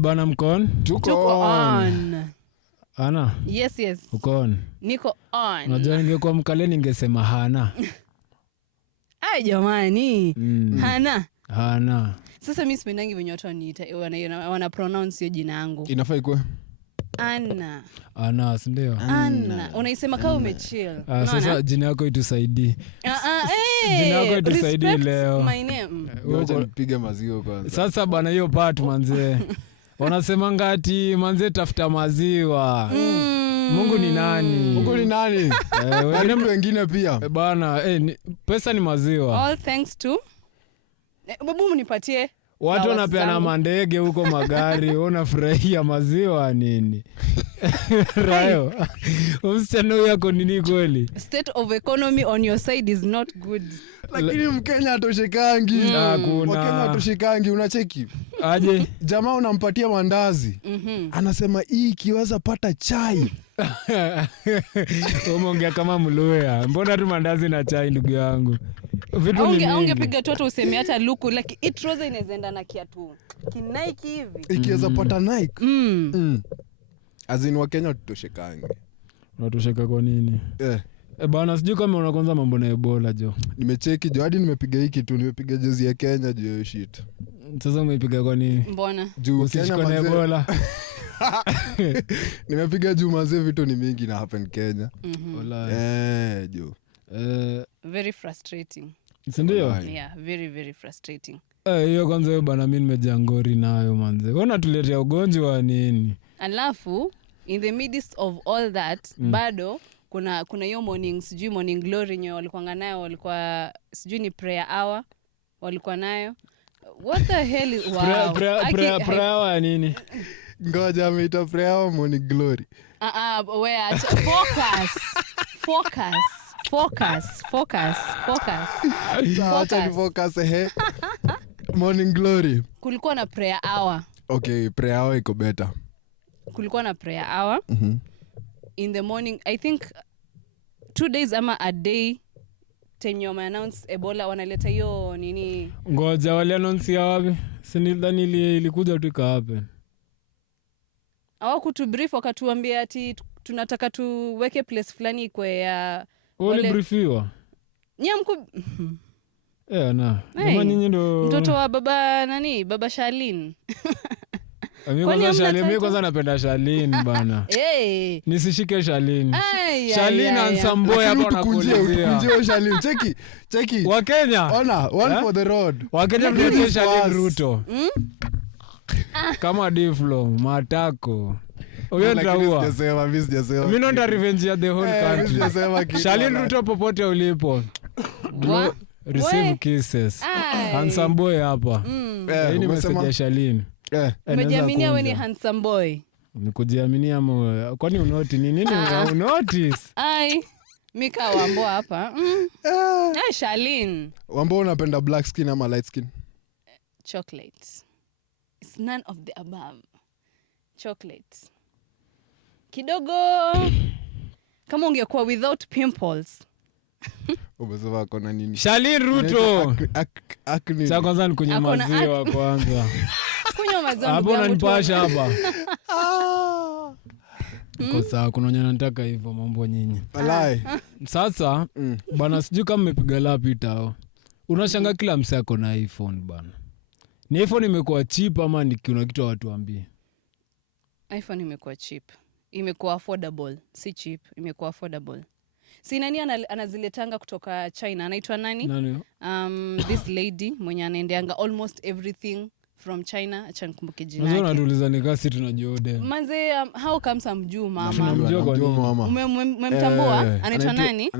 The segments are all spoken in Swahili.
Bana mkon? Tuko on. Ana? Yes. Uko on? Niko on. Unajua ningekuwa mkale ningesema Hana. Ai jamani. Hana. Sasa mimi sipendangi venye watu wana pronounce hiyo jina yangu. Inafaa ikuwe Ana, ndio. Ana. Unaisema kama umechill. Sasa jina yako itusaidie. Jina yako itusaidie leo. My name. Ngoja nipige maziwa kwanza. Sasa bana hiyo part manze. Wanasema ngati manze tafuta maziwa. Mungu ni nani? Wengine pia. Bana, pesa ni maziwa. All thanks to babu mnipatie. Watu wanapeana mandege huko magari, unafurahia maziwa nini? Rayo. Msichana yako nini kweli? State of economy on your side is not good. Lakini Mkenya atoshekangi. Wakenya atoshekangi, unacheki? Aje? Jamaa unampatia mandazi. Anasema hii ikiweza pata chai. Umeongea kama Mluya. Mbona tu mandazi na chai ndugu yangu? Vitu ni mingi. Ungepiga tu useme hata luku like it rose inaenda na kiatu. Kinaiki hivi. Ikiweza pata Nike. Azin Wakenya tutoshekangi. Unatosheka kwa nini? Bana sijui kama unakonza mambo na Ebola jo. Nimecheki jo hadi nimepiga hiki tu, nimepiga jezi ya Kenya jo hiyo shit. Sasa umeipiga kwa nini? Mbona? Juu Kenya na Ebola. Nimepiga juu mazee vitu ni mingi na happen Kenya. Jo. Very frustrating. Ndio? Yeah, very very frustrating. Hiyo kwanza hiyo bana mimi nimejangori nayo manze. Wewe tuletea ugonjwa wa nini? Alafu in the midst of all that bado kuna hiyo morning glory nyo walikuwa nayo, walikuwa sijui ni prayer hour walikuwa nayo. What the hell is prayer hour nini? Ngoja ameita prayer hour morning glory. Where focus. Acha ni focus morning glory. Kulikuwa na prayer hour. Okay, prayer hour iko better. Kulikuwa na prayer hour. In the morning, I think 2 days ama a day tenyo announce Ebola wanaleta hiyo nini. Ngoja wale announce ya wapi? Sinidhani ilikuja tu happen. Hawakutu brief wakatuambia ati tunataka tuweke place fulani kwa ya wale briefiwa. Nyamku na. Mama nyinyi ndo mtoto wa baba Shalin. Mimi kwanza napenda Shalin bana. Nisishike Shalin. Shalin ansamboy hapo anakuja. Kunjio Shalin. Cheki. Wakenya. Ona, one for the road. Wakenya ndio Shalin Ruto. Kama Diflo, Matako. Uyendaua. Mimi ndo revenge ya the whole country. Shalin Ruto popote ulipo. Receive kisses. Handsome boy hapa. Hii ni message ya Shalin. Umejiaminia wewe ni handsome boy. Nikujiaminia kwani unoti ni nini unotice? Mika Wambo hapa. Shalin. Wambo unapenda black skin ama light skin? Chocolate. It's none of the above. Chocolate. Kidogo kama ungekuwa without pimples. Umesema kona nini? Shalin Ruto. Sasa kwanza nikunywa maziwa kwanza. Kunywa maziwa. Hapo unanipasha hapa. Kwa sababu kunonya nataka hivyo mambo nyinyi. Walai. Sasa bana sijui kama mmepiga lapi tao. Unashanga kila msako na iPhone bana. Ni iPhone imekuwa cheap ama ni kuna kitu watu waambie? iPhone imekuwa cheap. Imekuwa affordable, si cheap, imekuwa affordable. Si nani anaziletanga kutoka China, anaitwa nani? This lady mwenye anaendeanga almost everything from China, acha nikumbuke jina yake. Unajua unatuliza ni kasi tunajua ode. Manze how comes amjuu mama? Tunamjua mama. Umemtambua? Anaitwa nani?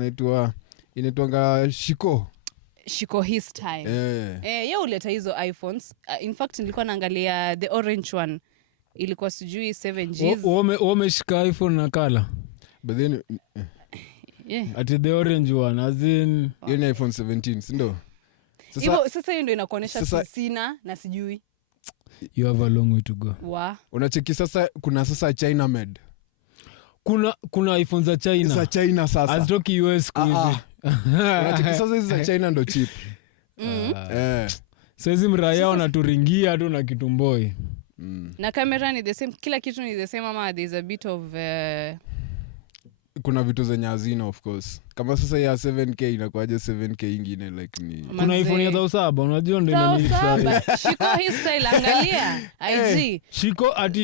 Inaitwanga Shiko his style. Yeye uleta hizo iPhones. In fact nilikuwa naangalia the orange one. Ilikuwa sijui 7Gs. Umeshika iPhone na kala. But then at the orange one as in hiyo ni iPhone 17, si ndio? Sasa hiyo ndio inakuonesha sina na sijui. You have a long way to go. Unacheki sasa kuna China made. Kuna iPhone za China. Za China sasa. Azitoki US hivi. Unacheki sasa hizi za China ndo cheap. Sasa mraya wanaturingia tu na kitumboi. Na camera ni the same, kila kitu ni the same ama there's a bit of kuna vitu zenye hazina of course. Kama sasa ya 7K inakuaje 7K ingine like ni kuna iPhone ya 7 unajua ndio nini Shiko his style angalia IG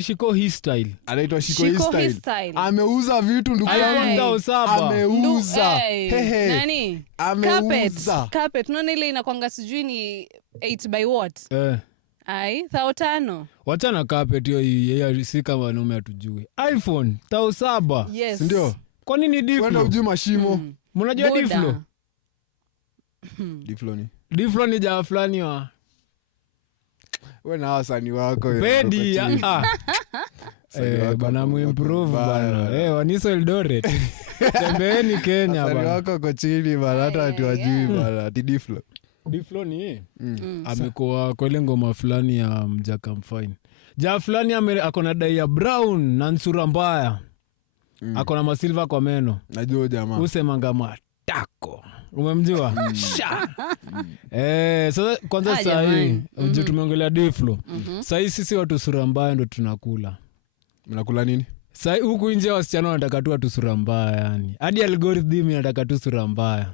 Shiko his style anaitwa Shiko his style ameuza vitu ndugu yangu 7 ameuza nani carpet unaona ile inakwanga sijui ni 8 by what ai 5,000 wacha na carpet hiyo yeye si kama wanaume atujui iPhone 7 yes ndio kwa nini Diflo kwenda ujue mashimo mnajua Diflo Diflo ni jamaa fulani wa wewe na wasanii wako Pedi bana muimprove bana Waniso Eldoret tembeeni Kenya bana wasanii wako kwa chini bana hata watu wajui bana ati Diflo ni amekuwa kwa ile ngoma fulani ya Mjaka Mfine jamaa fulani akona dai ya brown na nsura mbaya akona masilva kwa meno najua jamaa usemanga matako umemjua sasa kwanza saa hii tumeongelea Diflo saa hii sisi watu sura mbaya ndo tunakula. Mnakula nini saa hii huku nje wasichana wanataka tu watu sura mbaya yani hadi algorithm inataka tu sura mbaya.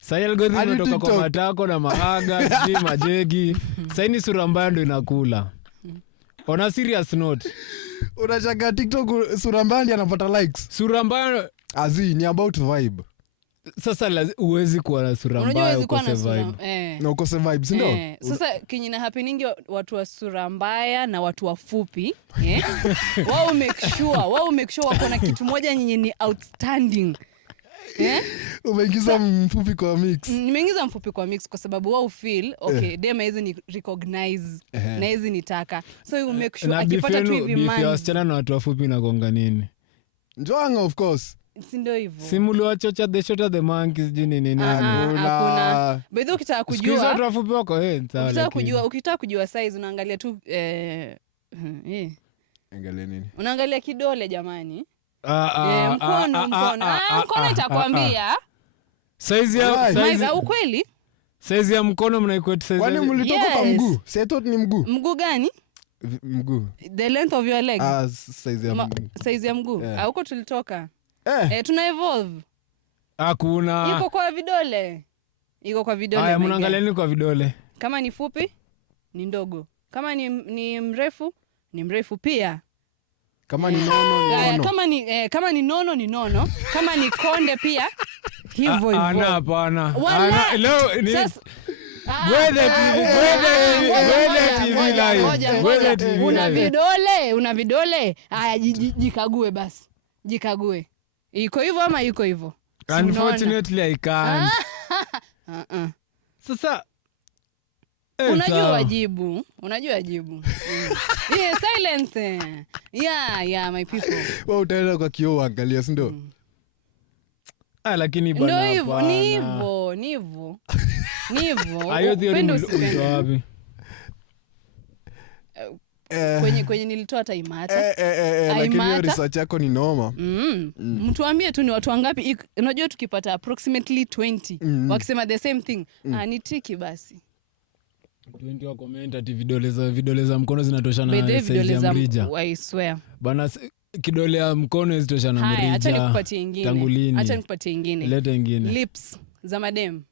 Saa hii algorithm inatoka kwa matako na maaga majegi saa hii ni sura mbaya ndo inakula. On a serious note unachaka TikTok sura mbaya anapata likes sura mbaya azi ni about vibe. Sasa uwezi kuwa na sura mbaya ukose vibe na ukose vibes ndio sasa kinyina happening watu wa sura mbaya na watu wafupi wao make sure wako na kitu moja nyinyi ni outstanding. Umeingiza mfupi kwa mix. Nimeingiza mfupi kwa mix kwa sababu wao feel okay dem hizi ni recognize na hizi nitaka so you make sure akipata tu hivi man bifia wasichana na watu wafupi na gonga nini njoanga of course si ndio hivyo simulwa chocha the shorter the monkeys jini nini hakuna bedhi ukitaka kujua watu wafupi wako ukitaka kujua size unaangalia tu angalia nini unaangalia kidole jamani mkono itakwambia size ya ukweli size ya mkono mnaikueti size kwani mlitoka kwa mguu si thought ni mguu gani mguu the length of your leg size ya mguu huko tulitoka tuna evolve hakuna iko kwa vidole haya mnaangalia nini kwa vidole kama ni fupi ni ndogo kama ni mrefu pia kama ni nono kama ni nono ni nono kama ni konde pia hivyo hapana leo ni una vidole haya jikague basi jikague iko hivyo ama iko hivyo unfortunately I can't sasa unajua jibu yeah silence yeah my people wewe utaenda kwa kioo angalia si ndio lakini bana hivyo ni hivyo ayo ndio wapi kwenye nilitoa taimata lakini hiyo research yako ni noma mtuambie tu ni watu wangapi unajua tukipata approximately 20 wakisema the same thing ni tiki basi 20 wa comment ati vidole za mkono zinatoshana na size ya mrija I swear bana kidole ya mkono zitoshana na mrija acha nikupatie ingine leta ingine lips za madem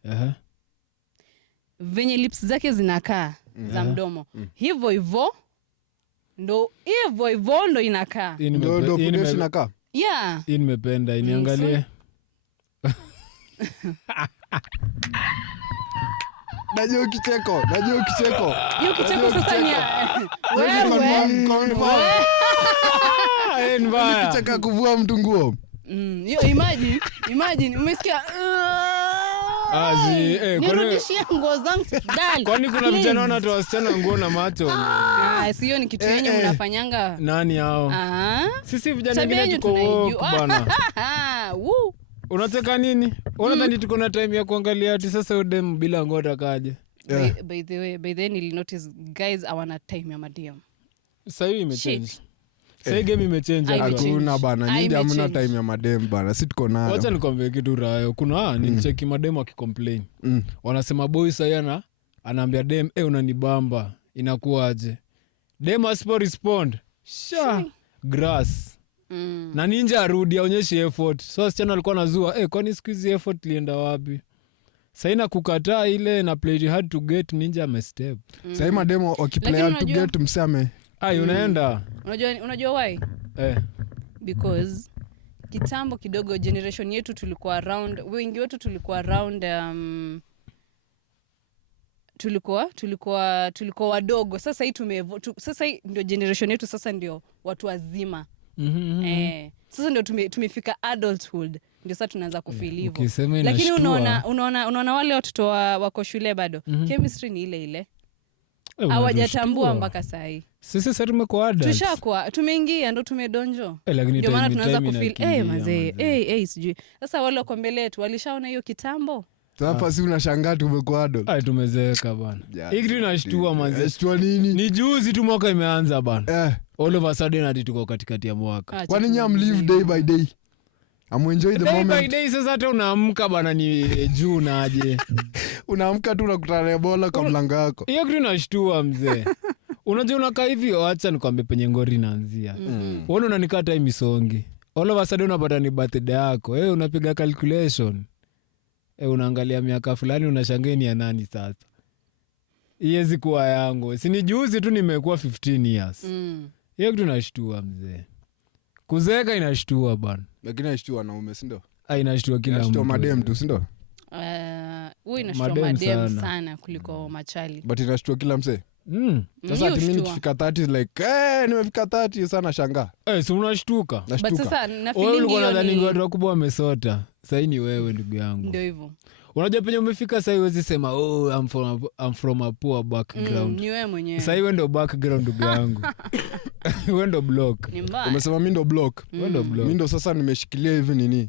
venye lips zake zinakaa za mdomo hivyo ndo inakaa ndo inakaa yeah nimependa iniangalie najua kicheko hiyo kicheko sasa ni wewe kicheka kuvua mtu nguo hiyo imagine umesikia nirudishie nguo zangu dali kwani kuna vijana wanatoa wasichana nguo na macho sio ni kitu yenye mnafanyanga nani hao sisi vijana wengine tuko woke bana unataka nini unadhani tuko na time ya kuangalia ati sasa udem bila ngota kaje by the way nili notice guys hawana time ya madem sasa hiyo imechange sasa game imechange hakuna bana nyinyi hamna time ya madem bana si tuko nayo wacha nikwambie kitu rayo kuna nimcheki madem akicomplain wanasema boy sasa anaambia dem unanibamba inakuaje dem asipo respond grass na ninja arudi aonyeshe effort. So wasichana walikuwa nazua kwani siku hizi effort lienda wapi? Saina kukataa ile na play hard to get, ninja amestep. Sasa mademo wakiplay hard to get msame. Unaenda. Unajua why? Because kitambo kidogo generation yetu tulikuwa around, wengi wetu tulikuwa around tulikuwa wadogo. Sasa hii sasa hii ndio generation yetu, sasa ndio watu wazima. Sasa ndio tumefika adulthood, ndio sasa tunaanza kufeel hivyo. Lakini unaona wale watoto wako shule bado chemistry ni ile ile. Hawajatambua mpaka saa hii. Sisi sasa tumekuwa adults. Tushakuwa tumeingia ndo tumedonjo. Ndio maana tunaanza kufeel mazee sijui. Sasa wale wako mbele yetu walishaona hiyo kitambo. Sasa si unashangaa tumekuwa adult. Tumezeeka bana. Hiki tunashtua manze. Shtua nini? Ni juzi tu mwaka imeanza bana. All of a sudden hadi tuko katikati ya mwaka. Kwani nyam live day by day? Enjoy the moment. Day by day sasa hata unaamka bana ni juu na aje. Unaamka tu unakutana na bola kwa mlango wako. Hiyo kitu inashtua mzee. Unajua unakaa hivi, acha nikwambie penye ngori inaanzia. Wewe unanikata hii misongi. All of a sudden unapata ni birthday yako. Unapiga calculation. Unaangalia miaka fulani unashangaa ni ya nani sasa. Iwezi kuwa yangu. Si ni juzi tu nimekuwa 15 years. Hiyo kitu inashtua mzee. Kuzeeka inashtua bana. Lakini inashtua wanaume, si ndio? Inashtua kila mtu. Inashtua madem tu, si ndio? Inashtua madem sana kuliko machali. But inashtua kila msee. Sasa mimi nikifika 30 like nimefika 30 sana shangaa. Si unashtuka. But sasa na feeling hiyo ni watu wakubwa wamesota. Sasa ni wewe ndugu yangu. Ndio hivyo. Unajua penye umefika sasa huwezi sema I'm from a poor background. Ni wewe mwenyewe. Sasa wewe ndio background ndugu yangu. Wewe ndio block. Umesema mimi ndio block. Wewe ndio block. Mimi ndio sasa nimeshikilia hivi nini?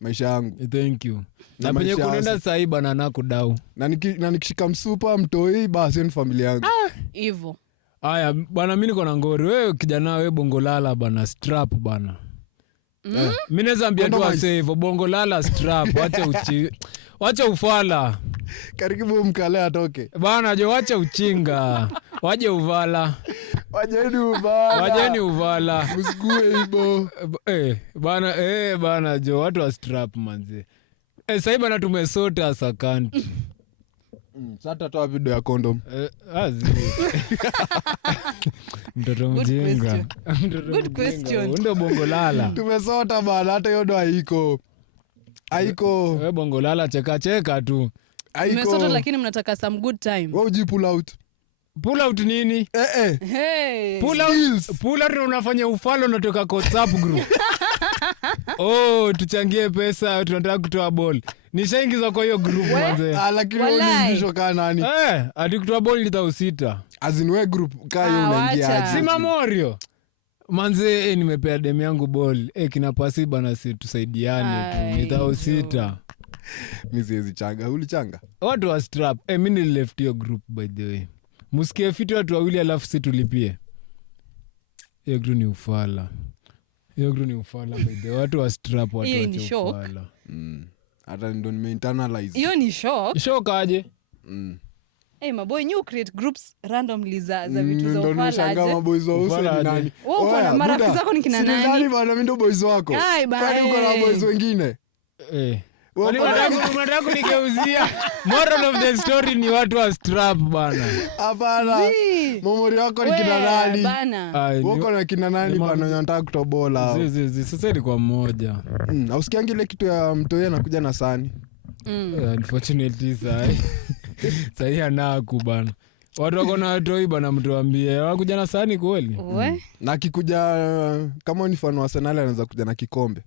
Maisha yangu. Thank you. Na penye kunaenda sasa hii bana nakudau. Na nikishika msupa mtoi basi ni familia yangu. Hivyo. Haya bana, mimi niko na ngori. Wewe kijana wewe bongolala bana, strap bana. Mimi naweza ambia tu ase hivyo, bongolala strap, wacha ufala. Karibu mkale atoke. Bana je, wacha uchinga. Waje uvala. Wajeni uvala. Msikue hivyo. Bana jo, watu wa strap manze. Sasa bana tumesota as a country. Sasa toa video ya condom. Mtoto mjinga. Good question. Ndio bongolala. Tumesota bana, hata hiyo ndo haiko. Wewe bongolala cheka tu. Tumesota lakini mnataka some good time. Wewe uji pull out. Pull out nini? Hey. Pull out unafanya ufalo unatoka WhatsApp group. Tuchangie pesa, tunataka kutoa ball. Nishaingizwa kwa hiyo group manze. Lakini wewe ulisho kana nani? Hadi kutoa ball ni 6,000. Azin we group kayo unaingia. Si Memorial. Manze nimepea dem yangu ball. Kina pasi bana si tusaidiane. Ni 6,000. Mimi siwezi changa. Ulichanga? Watu wa strap. Mimi nileft hiyo group by the way. Musikie fiti watu wawili alafu si tulipie. Hiyo group ni ufala. By the way. Watu wa strap watu wa ufala. Hata ndo nimeinternalize. Hiyo ni shock. Shock aje? Maboy new create groups randomly za vitu za ufala aje. Ndo maboys wa use ni nani? Wewe na marafiki zako ni kina nani? Nani bana, mimi ndo boys wako. Kwani uko na boys wengine? Unataka kunigeuzia. Moral of the story ni watu wa strap bana. Hapana. Memori wako ni kina nani? Wako na kina nani bana, unataka kutobola. Sasa ilikuwa mmoja. Hausikiangi ile kitu ya mtoe anakuja na sani. Unfortunately sahi anaku bana. Watu wako na toi bana, mtuambie wakuja na sani kweli. Na kikuja kama ni fan wa Arsenal anaweza kuja na kikombe.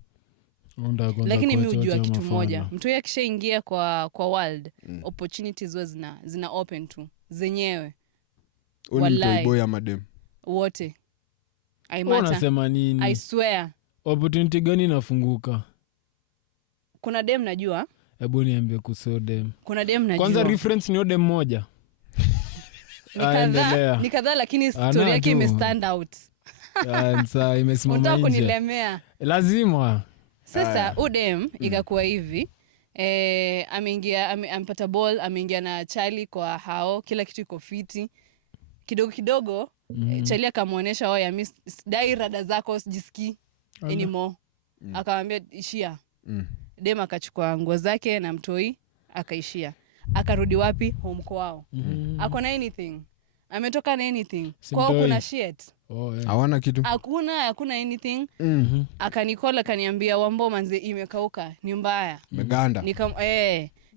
Lakini mimi hujua kitu moja, mtu yeye akishaingia kwa world opportunities zina open tu zenyewe. Wallahi boy ya madem wote. Unasema nini? I swear. Opportunity gani inafunguka? Kuna dem najua. Hebu niambie kuhusu dem. Kuna dem najua. Kwanza reference ni dem moja. Ni kadhaa lakini story yake imestand out. Sasa imesimama nje. Unataka kunilemea. Lazima. Sasa udem ikakuwa hivi. Ameingia amepata ball, ameingia na Charlie kwa hao, kila kitu iko fiti. Kidogo Chali akamuonesha oya mimi dai rada zako sijisikii anymore. Akamwambia ishia. Dem akachukua nguo zake na mtoi akaishia. Akarudi wapi? Home kwao. Akona anything. Ametoka na anything. Kwao kuna shit. Hawana kitu. Hakuna anything. Akanikola kaniambia Wambo manze imekauka, ni mbaya. Meganda.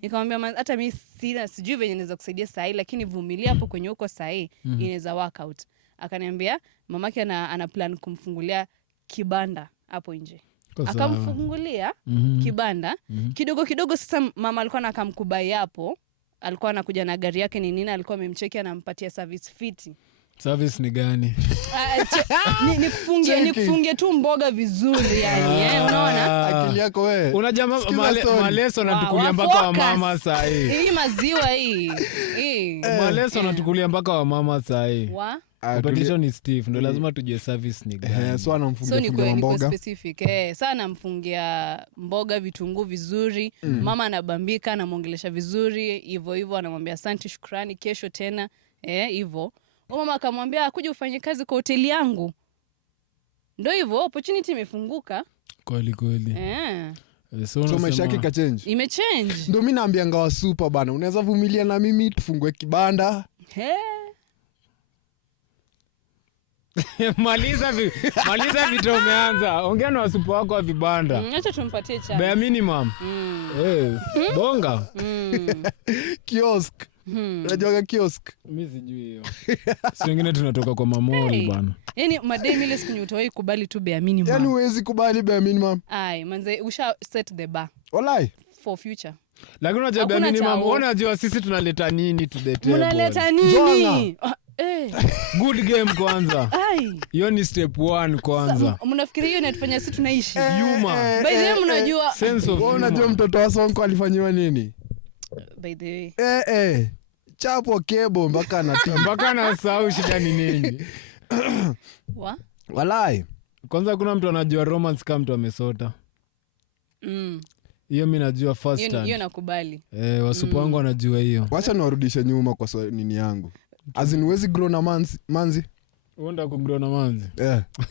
Nikamwambia hata mimi sijui venye naweza kusaidia sahi, lakini vumilia hapo kwenye uko sahi inaweza work out. Akaniambia mamake ana plan kumfungulia kibanda hapo nje. Akamfungulia kibanda. Kidogo kidogo sasa mama alikuwa anakamkubai hapo. Alikuwa anakuja na gari yake ni nini, alikuwa amemcheki anampatia service fiti. Service ni gani? Nikufungie tu mboga vizuri yani. Unaona? Akili yako wewe. Unajua maleso natukulia mpaka wa mama saa hii. Hii maziwa hii. Maleso natukulia mpaka wa mama saa hii. Competition is stiff, ndo lazima tujue service ni gani. So anamfungia mboga. Specific. Sasa anamfungia mboga, vitunguu vizuri. Mama anabambika, anamuongelesha vizuri, hivyo anamwambia asante, shukrani, kesho tena. Hivyo. Mama akamwambia kuja ufanye kazi kwa hoteli yangu. Ndio hivyo, opportunity imefunguka. Kweli. So maisha yake ka change. Imechange. Ndio mimi naambia ngawa super bana. Unaweza vumilia na mimi tufungue kibanda. Maliza vitu umeanza. Ongea na wasupu wako wa vibanda. Acha tumpatie chance. Bare minimum. Bonga. Kiosk. Unajua kiosk? Mimi sijui hiyo. Si wengine tunatoka kwa mamoli bwana. Yaani madem ile siku nyutoi kubali tu bare minimum. Yaani huwezi kubali bare minimum. Ai, manze usha set the bar. Walai. For future. Lakini unajua bare minimum, unajua sisi tunaleta nini to the table? Unaleta nini? Good game kwanza. Hiyo ni step 1 kwanza. Mnafikiri hiyo inatufanya sisi tunaishi? Humor. By the way mnajua sense of humor. Unajua mtoto wa Sonko alifanywa nini? By the way. Chapo kebo mpaka na sahau shida ni nini. Walai. Kwanza kuna mtu anajua romance kama mtu amesota. Hiyo mimi najua first hand. Hiyo nakubali. Wasupu wangu wanajua hiyo. Wacha niwarudishe nyuma kwa nini yangu. As in wezi grow na manzi. Uenda kugrow na manzi?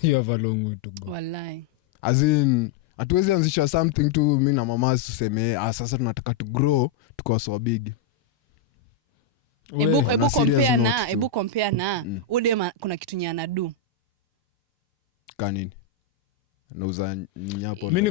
You have a long way to go. Walai. As in hatuwezi anzisha something tu mimi na mama tuseme sasa tunataka to grow tuko so big. Ebu compare na Udema kuna kitu nyana do. Kanini? Nauza nyapo. Mimi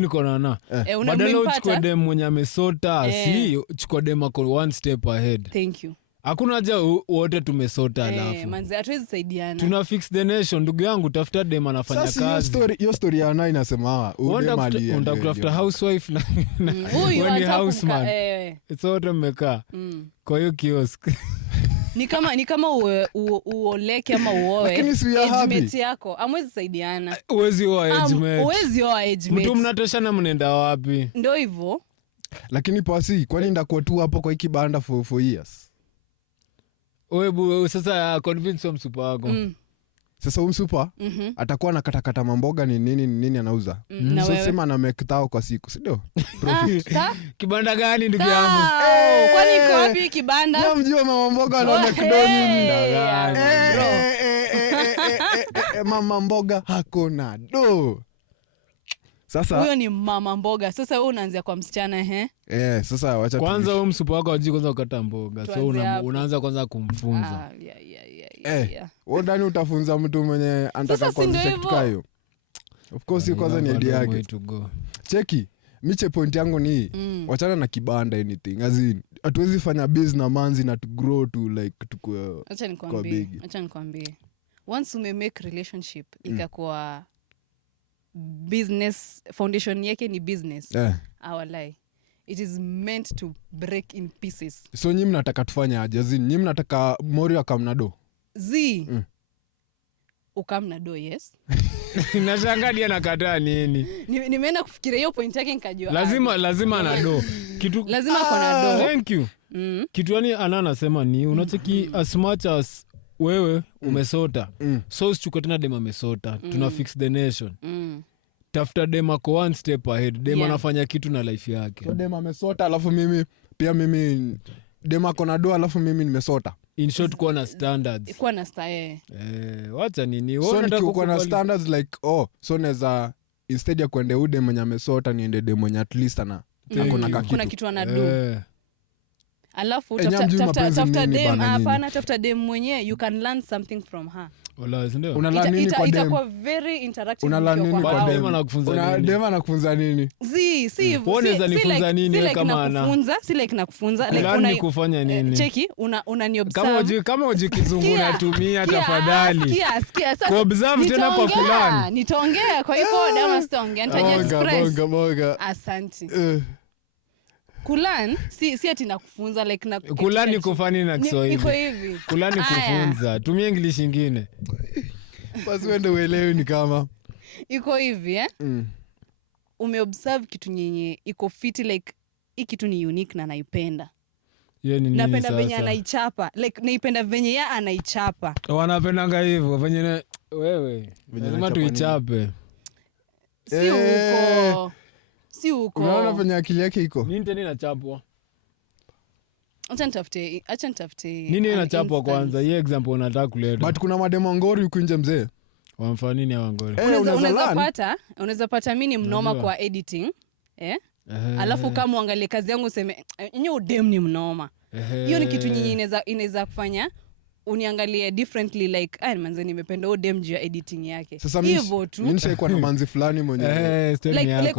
niko na. Badala uchukue dem mwenye amesota, si chukua dem ako one step ahead. Thank you. Hakuna haja wote tumesota alafu. Manzi hatuwezi saidiana. Tuna fix the nation. Ndugu yangu tafuta dem anafanya kazi. Sasa hiyo story ya nai inasema unatafuta housewife na wewe ni houseman. Sote mmekaa. Kwa hiyo kiosk. Ni kama uoleke ama uoe. Age yako. Amwezi saidiana. Uwezi oa age mate. Mtu mnatoshana mnaenda wapi? Ndio hivyo. Lakini pasi kwani ndakuwa tu hapo kwa hiki banda for years. Wewe sasa convince msupa wako. Sasa msupa atakuwa na katakata mamboga ni nini anauza. So sema na mekitao kwa siku, si ndio? Kibanda gani ndugu yangu? Kwani iko wapi kibanda? Ndio mjua mama mboga anaona kidoni. Mama mboga hakuna do. Sasa huyo ni mama mboga. Sasa wewe unaanzia kwa msichana sasa wacha kwanza wewe msupa wako aje kwanza ukata mboga. So unaanza kwanza kumfunza. Wewe ndani utafunza mtu mwenye anataka kuanzisha kitu kayo. Of course hiyo kwanza ni idea yake. Cheki, miche point yangu ni wachana na kibanda anything. As in hatuwezi fanya business na manzi na to grow to like tukue. Acha nikwambie. Once ume make relationship ikakuwa business, foundation yake ni business. Awalai. It is meant to break in pieces. So nyinyi mnataka tufanye aje? Nyinyi mnataka Morio akamnado? Ukamnado, yes. Nashangaa dia nakataa nini? Nimeenda kufikiria hiyo point yake nikajua. Lazima anado. Kitu lazima kuna do. Thank you. Kitu yani anasema ni unacheki as much as wewe umesota. So usichukue tena dem amesota. Tuna fix the nation. Tafuta dem ako one step ahead. Dem anafanya kitu na life yake. So dem amesota alafu mimi dem ako na do alafu mimi nimesota. in short kuwa na standards. Kuwa na wacha nini? So nikikuwa na standards like so naweza instead ya kwende ude mwenye amesota niende de mwenye at least kuna kitu anadu. Alafu tafuta dem mwenye you can learn something from her. Unalearn nini kwa dem? Itakuwa very interactive. Unalearn nini kwa dem? Dem anakufunza nini? Si hivyo. Nifunza nini kama ana? Si like nakufunza. Like kufanya nini? Cheki, unani observe. Kama uji kizungu natumia tafadhali. Sikia. Kwa observe tena kwa plan. Nitaongea kwa hivyo dama sitaongea. Nitaje express. Bonga. Asante. Kulan si ati nakufunza like na kulan ni kufanya na Kiswahili. Iko hivi. Kulan ni kufunza. Tumia English nyingine. Basi wende uelewe ni kama iko hivi umeobserve kitu nyenye iko fiti like hii kitu ni unique na naipenda. Napenda venye anaichapa like naipenda venye ya anaichapa. Wanapendanga hivyo venye wewe lazima tuichape. Si huko. Unaona venye akili yake iko. Nini tena inachapwa? Acha nitafute. Nini inachapwa kwanza? Hii example unataka kuleta. But kuna mademo ngori huko nje mzee. Wamfanya nini hao ngori? Unaweza pata mimi ni mnoma kwa editing. Alafu kama uangalie kazi yangu useme nyo dem ni mnoma. Hiyo ni kitu nyinyi inaweza kufanya uniangalie differently like manze nimependa dem juu ya editing yake. Hivyo tu. Mimi nishaikuwa na manzi fulani mwenyewe. Like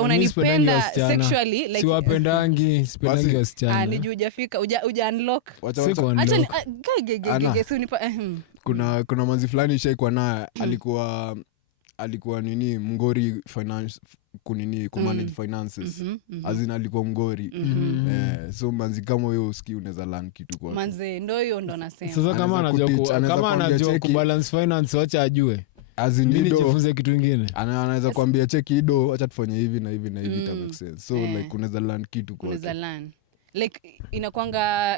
unanipenda sexually like sipendangi wasichana. Ni juu hujafika uja unlock. Acha si unipa kuna manzi fulani nishaikuwa naye alikuwa nini mngori finance kunini kumanage finances azina alikuwa mngori so manzi kama wewe usikii unaweza learn kitu kwa manzi ndio hiyo ndo nasema. Sasa kama anajua kubalance finance acha ajue nini jifunze kitu kingine anaweza kuambia cheki hido acha tufanye hivi na hivi na hivi ta make sense so like unaweza learn kitu kwa unaweza learn like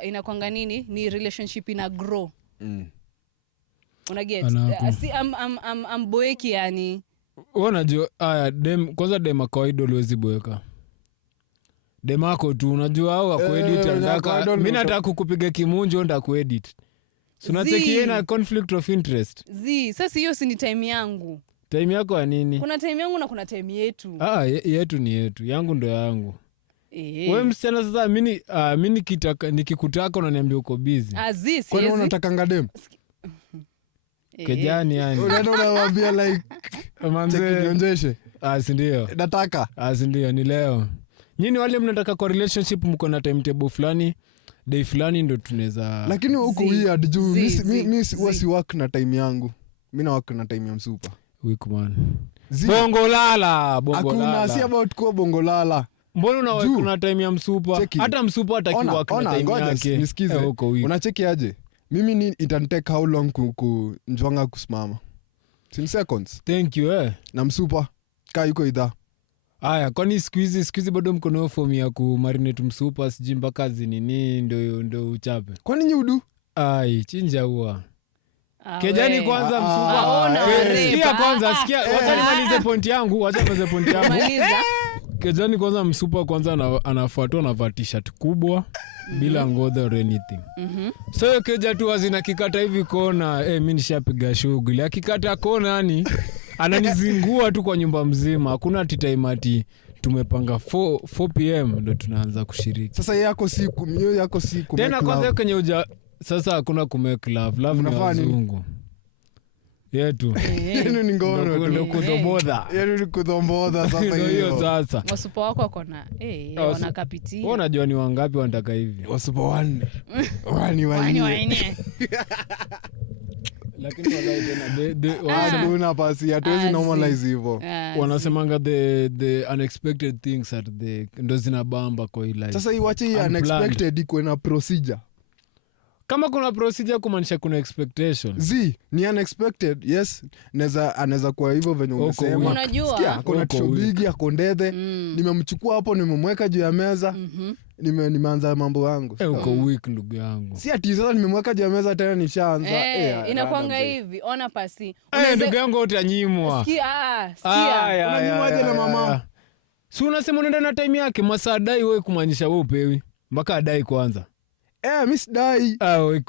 inakwanga nini ni relationship ina grow unaget I'm boeki yani unajua kwanza dem kawaida uwezi boeka dem yako tu unajua au akuedit anataka mimi nataka kukupiga kimunjo nda kuedit so unacheki na conflict of interest sasa hiyo si ni time yangu. Time yako ya nini? Kuna time yangu na kuna time yetu. Yetu ni yetu, yangu ndo yangu. Wewe msichana sasa mimi nikikutaka unaniambia uko busy. Kwani unataka ngadem? Kejani yani. Unamwambia like manze nionyeshe. Si ndio. Nataka. Si ndio ni leo. Nyinyi wale mnataka kwa relationship mko na timetable fulani, day fulani ndo tunaweza. Lakini huko weird juu mimi si work na time yangu. Mimi na work na time ya msupa. Week man. Bongo lala. Hakuna si about kwa bongo lala. Mbona kuna time ya msupa? Hata msupa atakiwa kuna time yake. Nisikize. Unacheki aje? Mimi ni itanitake how long kunjwanga kusimama? 10 seconds. Thank you na msupa kaa yuko idha. Aya, kwani siku hizi bado mko na fomu ya kumarinate msupa siji mpaka zinini ndio uchape? Kwani nyudu? Ai, chinja huwa. Kejani kwanza msupa. Sikia kwanza, wacha nimalize point yangu, Maliza. Kejani kwanza msupa kwanza anafuatwa na t-shirt kubwa bila ngodha or anything. So keja tu azina kikata hivi kona, mimi nishapiga shughuli. Akikata kona yani ananizingua tu kwa nyumba mzima. Hakuna time ati tumepanga 4 pm ndo tunaanza kushiriki. Sasa yako si tena kwanza kwenye sasa hakuna kumake love ni wazungu yetu. Yenu ni ngono ndo kudhobodha. Yenu ni kudhobodha sasa hiyo sasa. Wasupa wako kona wanakapitia. Wewe unajua ni wangapi wanataka hivi? Wasupa wanne. Wani. Lakini wala una pasi hatuwezi normalize hivyo. Wanasemanga the unexpected things are ndo zinabamba kwa hii life. Sasa iwache hii unexpected iko na procedure. Kama kuna procedure kumaanisha kuna expectation. Ni unexpected. Yes, anaweza kwa hivyo venye umesema. Unajua kuna tubigi akondethe. Nimemchukua hapo nimemweka juu ya meza. Nimeanza mambo yangu. Uko weak ndugu yangu. Si ati sasa nimemweka juu ya meza tena nishaanza. Inakuanga hivi. Ona pasi. Ndugu yangu utanyimwa. Sikia. Unanyimwaje na mama? Si unasema unaenda na time yake masaa dai wewe kumaanisha wewe upewi. Mpaka adai kwanza. mi sidai.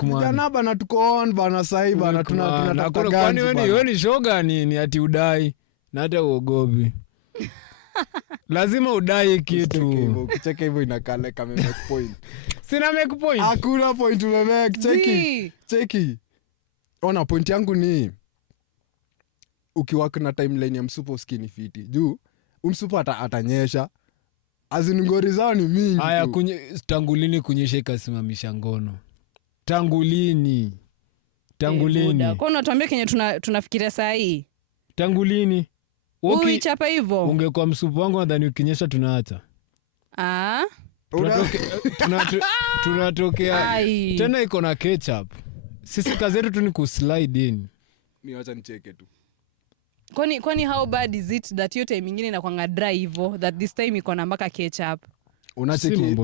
Vijana bana tuko on bana sahi bana tunatafuta ganji bana. Kwani ni shoga ni ati udai na hata uogopi. Lazima udai kitu. Kucheka hivyo inakale kama make point. Sina make point. Hakuna point umemake. Cheki. Ona point yangu ni ukiwaka na timeline ya msupo skinny fiti. Juu msupo atanyesha. Aziningori zao ni mingi. Haya tangulini kunyesha ikasimamisha ngono. Tangulini. Kwa unatuambia kenye tunafikiria saa hii. Tangulini. Uichapa hivyo. Ungekuwa msupu wangu nadhani ukinyesha tunaacha. Tunatokea. Tena iko na ketchup. Sisi kazi yetu tu ni kuslide in. Niacha nicheke tu. Kwani how bad is it that yote mingine inakuanga dry hivyo that this time iko na mpaka ketchup? Unacheki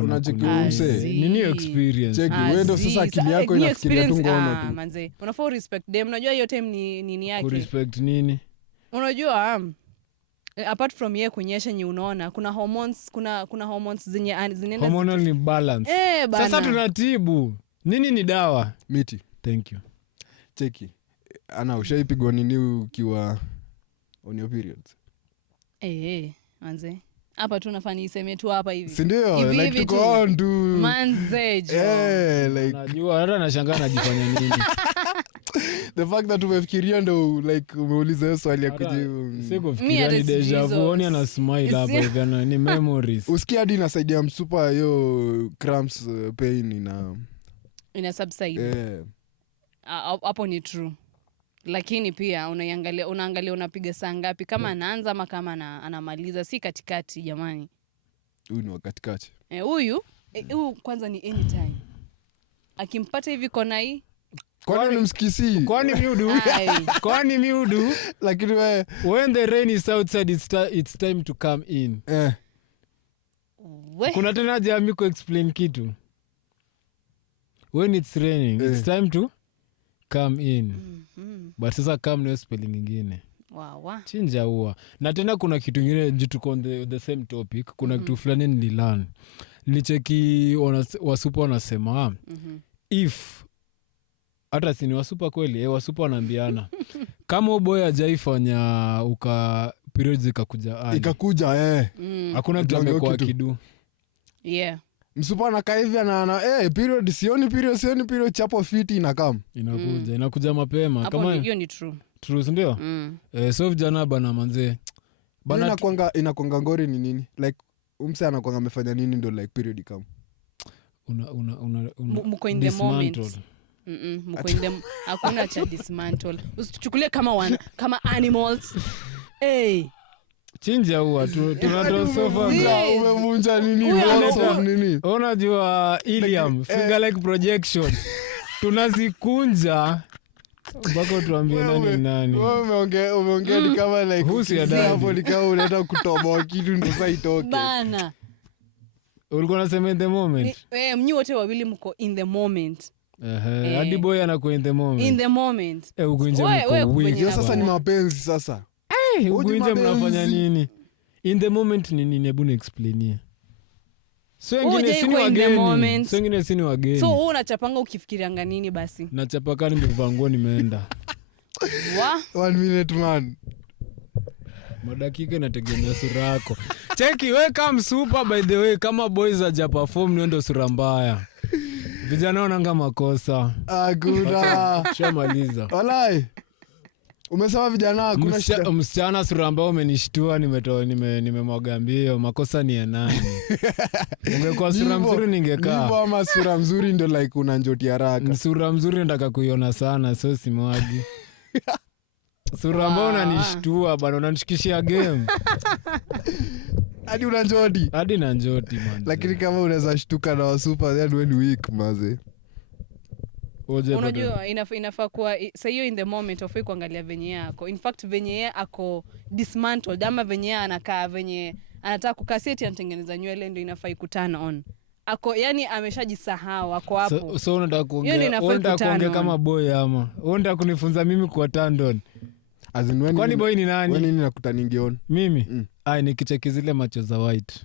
umse. Nini experience? Cheki wewe ndo sasa akili yako inafikiria tu ngono tu. Manze, unafaa respect them. Unajua hiyo time ni nini yake? Ku respect nini? Unajua apart from yeye kunyesha ni unaona kuna hormones zenye zinaenda. Hormonal ni balance. Sasa tunatibu. Nini ni dawa? Miti. Thank you. Cheki. Ana ushaipigwa nini ukiwa on your periods? Manze. Hapa tu nafanya iseme tu hapa hivi. Si ndio? Like tuko on tu. Manzejo. Like najua hata nashangaa najifanya nini. The fact that umefikiria ndo like umeuliza hiyo swali ya kujibu. Sikufikiria ni deja vu, oni ana smile hapa hivi ni memories. Usikia hadi inasaidia msupa hiyo cramps pain ina subside. Hapo ni true. Lakini pia unaangalia unapiga saa ngapi kama anaanza ama kama anamaliza, si katikati jamani. Huyu ni katikati. Huyu kwanza ni anytime. Akimpata hivi kona hii. Kwani msikisi? Kwani miudu? Lakini wewe when the rain is outside it's time to come in. Kuna tena jamii ku explain kitu. When it's raining it's time to come in. But sasa come no spelling nyingine. Wow. Chinja huwa. Na tena kuna kitu kingine jituko on the same topic. Kuna kitu fulani nililearn. Nilicheki wasupa wanasema if hata si ni wasupa kweli, wasupa wanaambiana kama uboy hajaifanya periods ikakuja hakuna kitu amekuwa kidu. Msupa anakaa hivi period sioni period chapo fiti inakuja mapema. Hapo kama hiyo ni true ndio. So vijana bana manze bana inakwanga ngori ni nini like umse anakwanga amefanya nini ndo like period come mko in the moment. Mko in the hakuna cha dismantle. Usichukulie kama animals. Chinja huwa tunatoa sofa. Umevunja nini? Unajua ilium finger like projection tunazikunja mpaka tuambie nani. Wewe umeongea ni kama like hapo ni kama unaenda kutoboa kitu ndio sasa itoke bana. Ulikuwa unasema in the moment. Mnyi wote wawili mko in the moment. Hadi boy anakuwa in the moment. In the moment. Ugunje mko wingi. Hiyo sasa ni mapenzi sasa. Ugunje mnafanya nini? In the moment ni nini? Hebu explainie. So wengine sini wageni. So wewe unachapanga ukifikirianga nini basi? Nachapaka nimevaa nguo nimeenda. 1 minute man. Madakika inategemea sura yako. Cheki wewe kama super by the way kama boys haja perform ndio sura mbaya. Vijana wanaanga makosa. Agura. Shamaliza. Walai. Umesema vijana hakuna shida. Msichana sura ambao umenishtua nimemwaga mbio. Makosa ni ya nani? Ungekuwa sura mzuri ningekaa. Nipo ama sura mzuri ndio like unanjoti haraka. Sura mzuri nataka kuiona sana so simwagi. Sura ambao unanishtua bana unanishikishia game. Hadi unanjoti. Hadi na njoti man. Lakini kama unaweza shtuka na super then when week maze. Unajua inafaa kuwa say you in the moment of kuangalia venye yako. In fact venye ako dismantled ama venye anakaa venye anataka kukaseti anatengeneza nywele ndio inafaa ikutana on. Ako yani ameshajisahau ako hapo. So unataka kuongea kama boy ama unataka kunifunza mimi kuwa tandon. Kwani boy ni nani? Wewe nini nakutaningiona? Mimi? Nikicheki zile macho za white.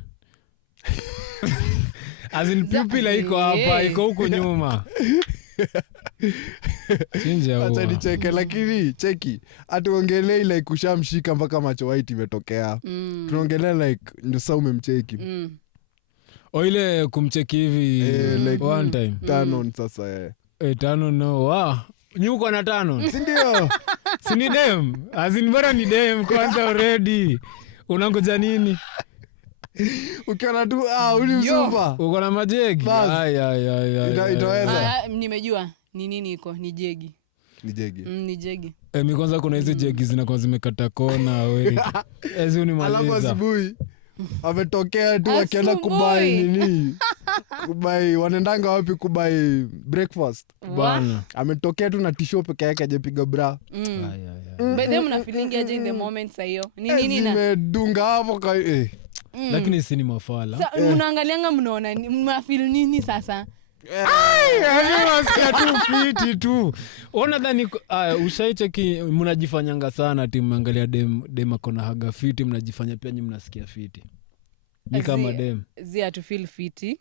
Azin pupila iko hapa, iko huko nyuma. Acha nicheke, lakini cheki atuongelei like kushamshika mpaka macho white imetokea. Tunaongelea like ndio sasa umemcheki. Ile kumcheki hivi like one time. Tanon sasa Tanon no. Wow. Nyuko na Tanon. Si ndio? Si ni dem. Azin bora ni dem kwanza already. Unangoja nini? Ukiona tu uli msupa. Uko na majegi. Itaweza. Nimejua ni nini iko, ni jegi. Ni jegi. Mimi kwanza kuna hizo jegi zinakuwa zimekata kona wewe. Ezi unimaliza. Alafu asubuhi ametokea tu akienda kubai nini? Kubai wanaendanga wapi kubai breakfast? Bwana. Ametokea tu na t-shirt peke yake hajapiga bra. But them na feeling aje in the moment sa hiyo. Ni nini na? Nimedunga hapo Lakini si ni mafala. Mnaangalianga mnaona mnafeel nini sasa? Unasikia tu fiti tu. Ona dhani ushaicheki mnajifanyanga sana ati mmeangalia dem akona haga fiti, mnajifanya pia nyinyi mnasikia fiti. Ni kama dem. Zia to feel fiti.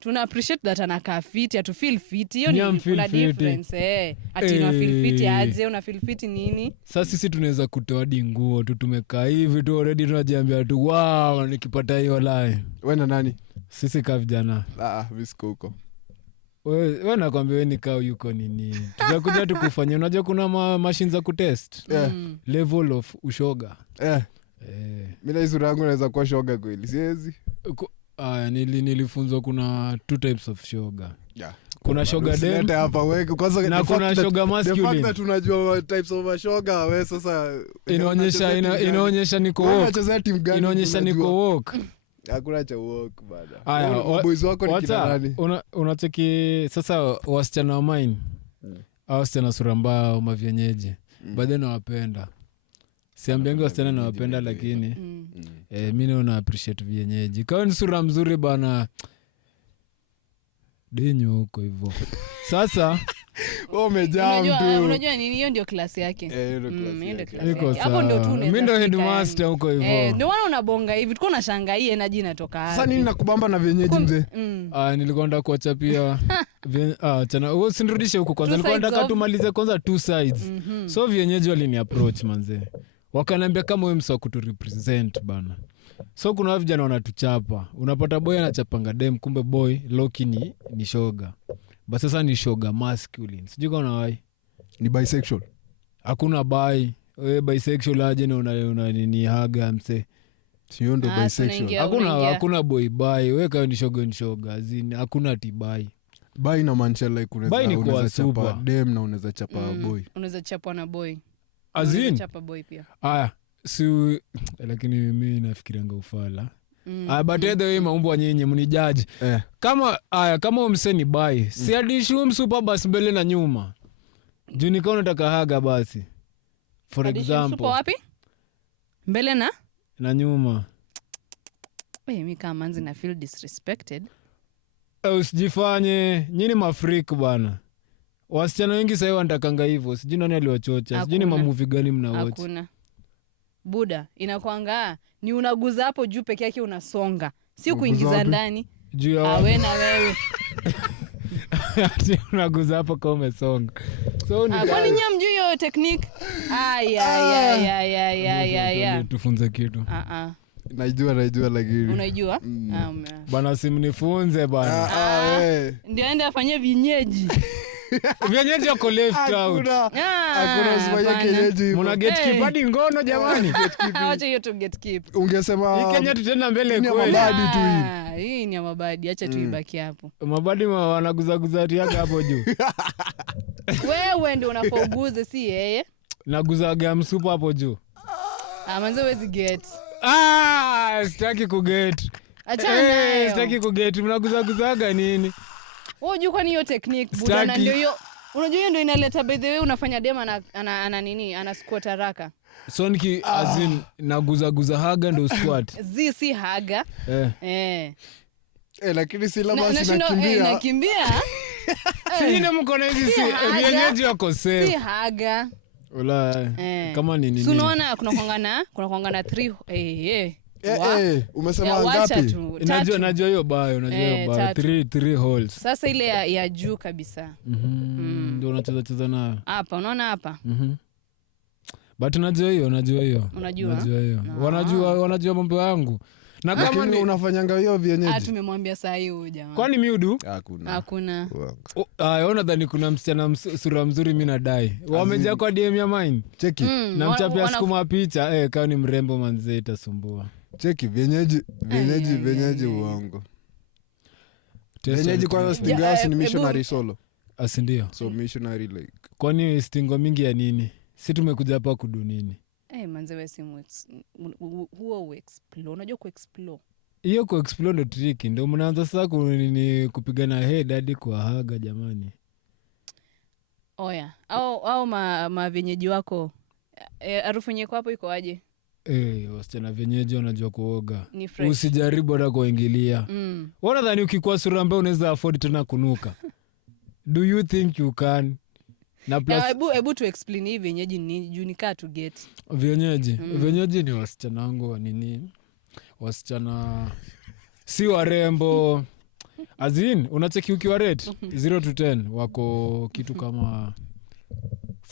Tuna appreciate that anakaa fiti, to feel fiti. Hiyo ni kuna difference Ati una feel fiti aje, una feel fiti nini? Sasa sisi tunaweza kutoa nguo tu tumekaa hivi tu already tunajiambia tu wow nikipata hiyo line. Wewe na nani? Sisi ka vijana. Visiko huko. Wewe nakwambia wewe ni kao yuko nini? Tutakuja tukufanyia. Unajua kuna machines za kutest. Level of ushoga. Mimi hizo rangu naweza kuwa shoga kweli. Siwezi. Nilifunzwa kuna 2 types of shoga. Kuna shoga dem hapa wewe kwanza na kuna shoga masculine. The fact tunajua types of shoga wewe sasa inaonyesha niko woke. Inaonyesha niko woke. Hakuna cha woke bada. Boys wako ni kina nani? Unacheki sasa wasichana wa mine. Au wasichana sura mbaya mavyenyeje. Baadaye nawapenda. Siambiangi wasichana nawapenda lakini mimi naona appreciate vyenyeji. Kwa ni sura mzuri bana. Denyo huko hivyo. Sasa umejaa mtu. Unajua nini, hiyo ndio class yake. Hapo ndio tu mimi ndio headmaster huko hivyo. Ndio wana unabonga hivi. Tuko na shanga hii energy inatoka hapo. Sasa nini nakubamba na vyenyeji mzee? Nilikuwa nataka kuacha pia chana wewe usinirudishe huko kwanza. Nilikuwa nataka tumalize kwanza 2 sides. So vyenyeji walini approach manze. Wakaniambia kama wewe msao kutu represent bana. So kuna vijana wanatuchapa. Unapata boy anachapanga dem kumbe boy Loki ni shoga. Basi sasa ni shoga masculine. Sijui kama why. Ni bisexual. Hakuna bi. Wewe bisexual aje na una nini haga mse. Sio ndo bisexual. Hakuna boy bi. Wewe kama ni shoga azini hakuna tibai. Bi na mancha like unaweza chapa dem na unaweza chapa boy. Unaweza chapa na boy. Azini chapa boy pia. Lakini mimi nafikirianga ufala. But the way maumbo nyinyi mnijaji. Kama umseni bai, si adishu msupa basi mbele na nyuma. Juu nikao nataka haga basi. For example. Msupa wapi? Mbele na nyuma. Mimi kama manzi na feel disrespected. Usijifanye nyinyi mafreak bana. Wasichana wengi sasa wanatakanga hivyo. Sijui nani aliwachocha. Sijui ni mamovie gani mnawatch. Hakuna. Buda inakuanga ni unaguza hapo juu peke yake unasonga. Si kuingiza ndani. Wewe na wewe. Ati unaguza hapo kama umesonga. So ni kwani nyinyi mjui hiyo technique? Tufunze kitu. Najua lakini. Unaijua? Bana simnifunze bana. Ndio aende afanye vinyeji. Vyenyeji wako left out. Hakuna usifanye kenyeji. Muna gatekeep hadi ngono jamani. Acha hiyo tu gatekeep. Ungesema hii Kenya tutaenda mbele kweli. Mabadi tu hii. Hii ni mabadi, acha tu ibaki hapo. Mabadi wanaguza tiaga hapo juu. Wewe ndio unapoguza si yeye. Naguzaga msupa hapo juu. Manze wezi get. Sitaki kuget. Acha nayo. Sitaki kuget. Mnaguzaga nini? Unajua kwani hiyo technique buda na ndio hiyo. Unajua hiyo ndio inaleta by the way unafanya dema ana nini? Ana squat haraka. So niki azin naguza haga ndio squat. Si haga. Lakini si labda sinakimbia. Nakimbia. Sina mkono hizi si vienyeji wako safe. Si haga. Wala kama nini. Unaona kuna kuangana 3 Umesema ngapi? Najua hiyo bayo, najua hiyo bayo. 3 holes. Sasa ile ya juu kabisa. Ndio unacheza nayo. Hapa, unaona hapa? But najua hiyo. Najua hiyo. Wanajua mambo yangu. Na kama ni unafanyanga hiyo vienyeji. Tumemwambia saa hiyo jamaa. Kwani miudu? Hakuna. Ona dhani kuna msichana sura mzuri mimi nadai. Wamejaa kwa DM ya mine. Cheki. Na mchapia sukuma picha, kama ni mrembo manze itasumbua. Cheki vienyeji uongo. Vienyeji kwa stingo yao ni missionary solo. Ndio. So missionary like. Kwani stingo mingi ya nini? Si tumekuja hapa kudu nini? Manze wewe simu huo explore. Unajua ku-explore. Hiyo ku-explore ndo tricky. Ndio mnaanza sasa kupigana head hadi kwa haga jamani. Oya. Au mavenyeji wako. Harufu nyeko hapo iko aje? Wasichana venyeji wanajua kuoga. Usijaribu hata kuingilia. Wanadhani ukikuwa sura ambayo unaweza afford tena kunuka. Do you think you can? Na plus ebu to explain hivi venyeji ni junika to get. Venyeji ni wasichana wangu wa nini? Wasichana si warembo. Azin, unacheki ukiwa rate 0 to 10 wako kitu kama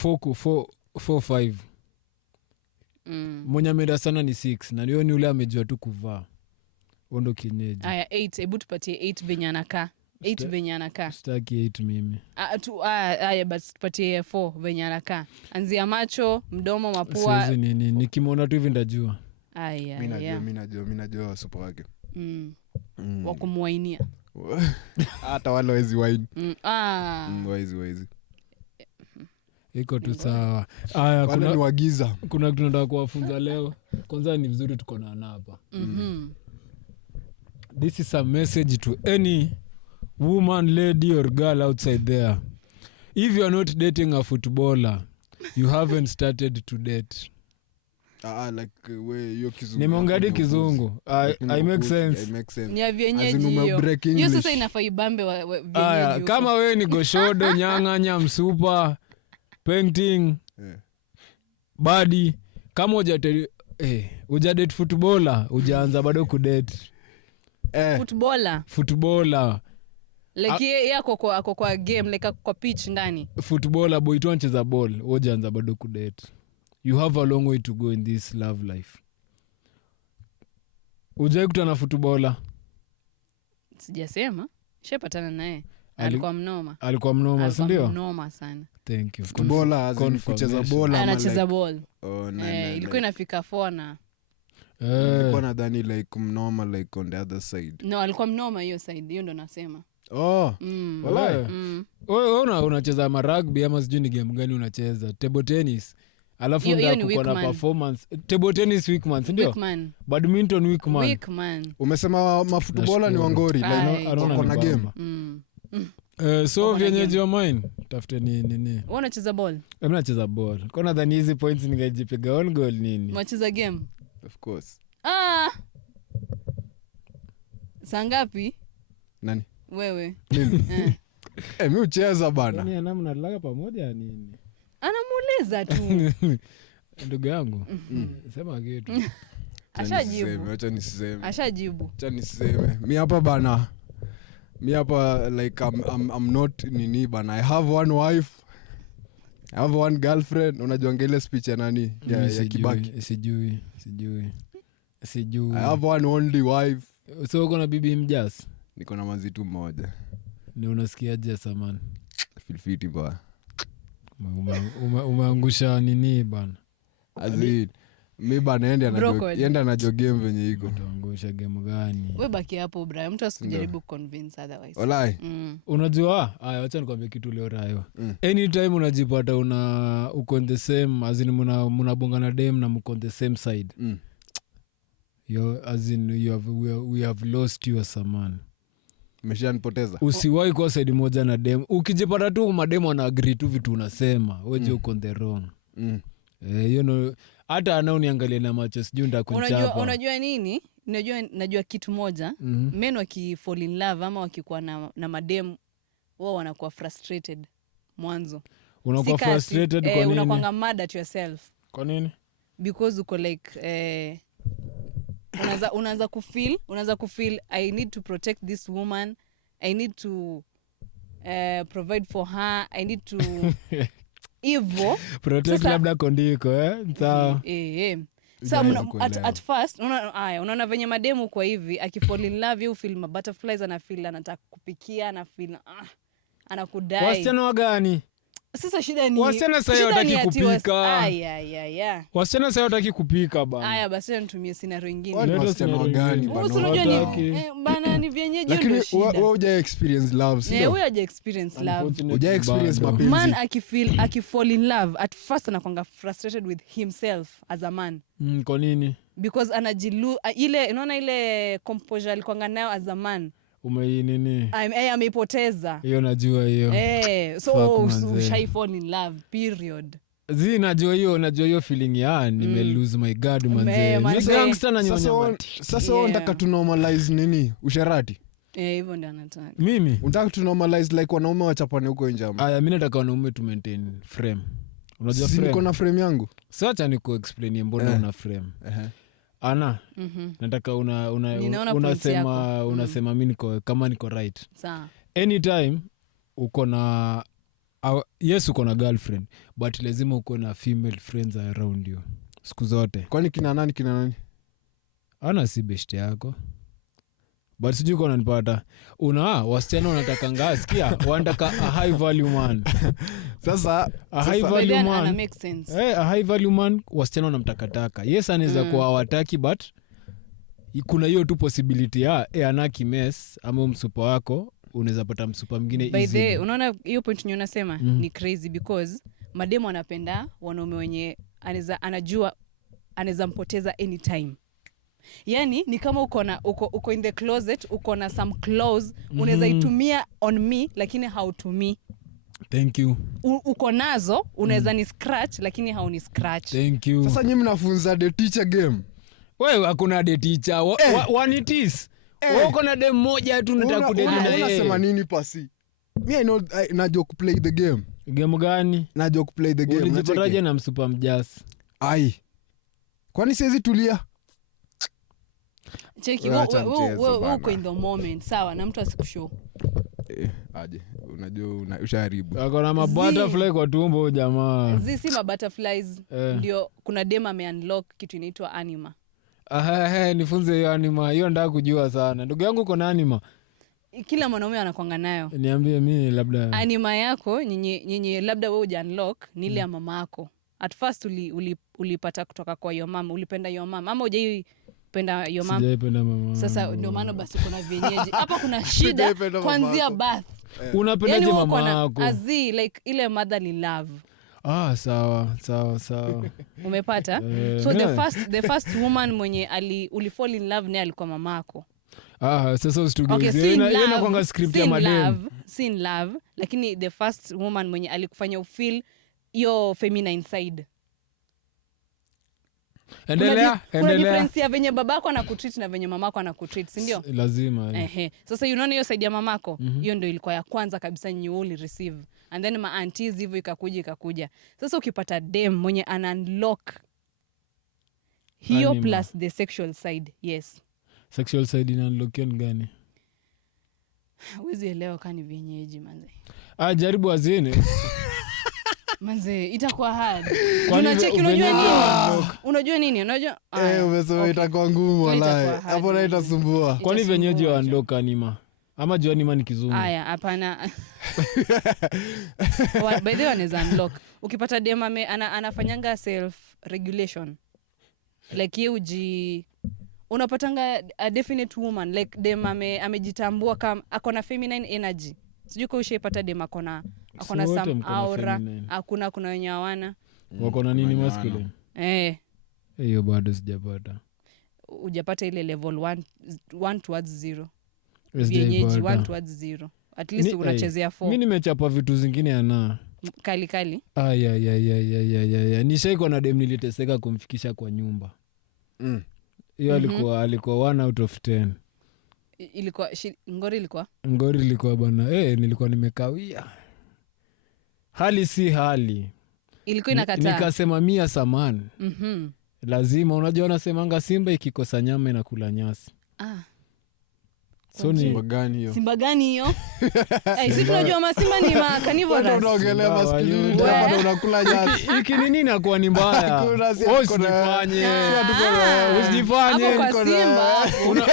4-5. Mwenye ameenda sana ni 6 na niyo ni ule amejua tu kuvaa. Ondo kienyeji. Aya 8, ebu tupatie 8 venye anakaa. 8 venye anakaa. Sitaki 8 mimi. But tupatie 4 venye anakaa. Anzia macho, mdomo, mapua. Siwezi nikimwona tu hivi ndajua. Mimi najua super wake. Wakumuainia. Hata wale wezi wine. Wezi. Iko tu sawa. Kuna ni wagiza. Kuna kitu nataka kuwafunza leo. Kwanza ni vizuri tuko na hapa. This is a message to any woman, lady or girl outside there. If you are not dating a footballer, you haven't started to date. Hiyo kizungu. Nimeongadi kizungu. I make sense. Ni vienyeji hiyo sasa inafaa ibambe vienyeji. Kama wewe ni goshodo, nyang'anya, msupa, painting, body, kama hujadate footballer, hujaanza bado kudate. Footballer. Like yako kwa game, like kwa pitch ndani. Footballer boy tu anacheza ball, hujaanza bado kudate. You have a long way to go in this love life. Ujai kutana footballer? Sijasema. Shepatana naye. Alikuwa mnoma, si ndio? Alikuwa mnoma sana. Thank you. Footballer kucheza bola. Anacheza ball. Ilikuwa inafika 4 na. Ilikuwa nadhani like mnoma like on the other side. No, alikuwa mnoma hiyo side. Hiyo ndo nasema. Walai. Wewe unacheza rugby ama sijui ni game gani unacheza? Table tennis. Alafu ndio kuko na performance. Table tennis weak man, ndio? Badminton weak man. Umesema mafootballer ni wangori like wako na game. So vienyeji wa mine tafute nini? Wewe unacheza ball? Mimi nacheza ball. Kwa nadhani hizi points ningejipiga on goal nini? Unacheza game? Of course. Saa ngapi? Nani? Wewe. Mimi ucheza bana. Ni ana mnalala pamoja nini? Anamuuliza tu. Ndugu yangu. Sema kitu. Ashajibu. Acha niseme. Acha niseme. Mimi hapa bana. Mimi hapa like I'm not nini bana. I have one wife. I have one girlfriend. Unajua ngele speech ya nani? Ya Kibaki. Sijui. I have one only wife. So uko na bibi mjas? Niko na mazitu mmoja. Ni unasikiaje Saman? Feel fit bana. Umeangusha nini bana? Azid. Mimi bana yenda na game venye iko. Utaangusha game gani? Wewe baki hapo bra. Mtu asikujaribu convince otherwise. Walai. Unajua? Acha nikwambie kitu leo rayo. Anytime unajipata uko on the same as in mnabonga na dem na mko on the same side. As in we have lost you as a man. Umeshanipoteza. Usiwahi kwa side moja na dem. Ukijipata tu mademo ana agree tu vitu unasema, wewe uko on the wrong. Hata anaoniangalia na macho sijui ndakuchapa. Unajua nini? Najua kitu moja. Men wakifall in love ama wakikuwa na madem wao wanakuwa frustrated mwanzo. Unakuwa frustrated kwa nini? Unakuwa mad at yourself. Kwa nini? Because uko like unaanza kufeel I need to protect this woman, I need to provide for her, I need to hivyo protect labda kondiko sawa. At first unaona venye mademu kwa hivi akifall in love you feel ma butterflies, ana feel anataka kupikia, ana feel anakudai. Wasichana wagani? Sasa shida ni wasichana sasa wataki kupika. Wasichana sasa wataki kupika bana. Haya basi nitumie scenario nyingine. Wasichana wagani bana? Unajua ni bana ni vyenyeji ndio shida. Lakini wewe huja experience love, sio? Wewe huja experience love. Huja experience mapenzi. Man akifall in love at first anakuanga frustrated with himself as a man. Kwa nini? Because anajilu ile unaona ile composure alikuanga nayo as a man. Nini? Ameipoteza. Hiyo najua hiyo. So shy fall in love period. Najua hiyo feeling ya nime lose my god manze. Ni gangster na nyonya. Sasa unataka tu normalize nini? Usharati? Hivyo ndio anataka. Mimi unataka tu normalize like wanaume wachapane huko nje ama? Mimi nataka wanaume to maintain frame. Unajua frame. Niko na frame yangu. Sasa acha niko explain mbona una frame. Ana nataka unasema mimi niko kama niko right. Sawa. Anytime uko na yes uko na girlfriend but lazima uko na female friends around you siku zote. Kwani kina nani? Ana si best yako. But sijui uko unanipata. Wasichana wanataka ngasikia wanataka a high value man. Sasa a high value man. Make sense. A high value man wasichana wanamtakataka. Yes anaweza kuwa hawataki but kuna hiyo tu possibility ya anaki mess ama msupa wako unaweza pata msupa mwingine easy. By the way, unaona hiyo point nyinyi unasema ni crazy because mademo anapenda wanaume wenye anajua anaweza mpoteza anytime. Yani ni kama uko in the closet, uko na some clothes unaweza itumia on me lakini hautumii. Thank you. Uko nazo unaweza ni scratch lakini hauni scratch. Thank you. Sasa nyinyi mnafunza the teacher game. Wewe hakuna the teacher. One it is. Wewe uko na dem moja tu nataka kudeli na yeye. Unasema nini pasi? Mimi najua ku play the game. Game gani? Najua ku play the game. Unajipataje na msupa mjasi? Kwani siwezi tulia? Cheki wewe uko in the moment. Sawa na mtu asikushow. Aje. Unajua ushaharibu. Akona ma butterfly kwa tumbo jamaa. Si ma butterflies ndio kuna dem ame-unlock kitu inaitwa anima. Nifunze hiyo anima. Hiyo nataka kujua sana. Ndugu yangu uko na anima? Kila mwanaume anakuanga nayo. Niambie mimi labda. Anima yako nyinyi labda wewe uja-unlock ni ile ya mama yako. At first ulipata kutoka kwa your mom, ulipenda your mom. Ama hujaipenda your mom? Sijaipenda mama. Sasa ndio maana basi kuna vienyeji. Hapa kuna shida kuanzia birth. Unapendaje mama yako? Azi like ile motherly love. Sawa. Umepata? So the first woman mwenye ulifall in love naye alikuwa mamako. Sasa usitugeuzie. Ina kwanga script ya madem. Sin love, lakini the first woman mwenye alikufanya ufeel your feminine side. Endelea. Kuna difference ya venye babako anakutreat na venye mamako anakutreat, si ndio? Lazima. Sasa unaona hiyo side ya mamako, hiyo ndio ilikuwa ya kwanza kabisa you only receive. And then ma aunties hivyo ikakuja. Sasa ukipata dem mwenye ana unlock hiyo plus the sexual side, yes. Sexual side ina unlock gani? Huwezi elewa kani vienyeji manze. Jaribu azini. Manze itakuwa hard. Unacheki unajua nini? Unajua umesema itakuwa ngumu wallahi. Hapo na itasumbua. Kwani venyeji wa unlock anima? Ama jua anima ni kizungu? Hapana. By the way anaweza unlock. Ukipata dem anafanyanga self regulation. Like yeye unapatanga a definite woman like dem amejitambua kama akona feminine energy. Sijui kwa ushaipata dem akona some aura, kuna wenye hawana. Wako na nini masculine? Hiyo bado sijapata. Hujapata ile level 1 towards 0. Vienyeji 1 towards 0. At least unachezea 4. Mimi nimechapa vitu zingine ana kali. Nishaiko na dem niliteseka kumfikisha kwa nyumba. Hiyo alikuwa 1 out of 10. Ilikuwa ngori ilikuwa bana. Nilikuwa nimekawia. Hali si hali. Ilikuwa inakataa. Nikasema mia samani. lazima unajua nasemanga simba ikikosa nyama inakula nyasi. So ni simba gani hiyo? Sisi tunajua masimba ni carnivorous. Unaongelea maskini bado unakula nyasi. Hiki ni nini inakuwa ni mbaya? Usijifanye.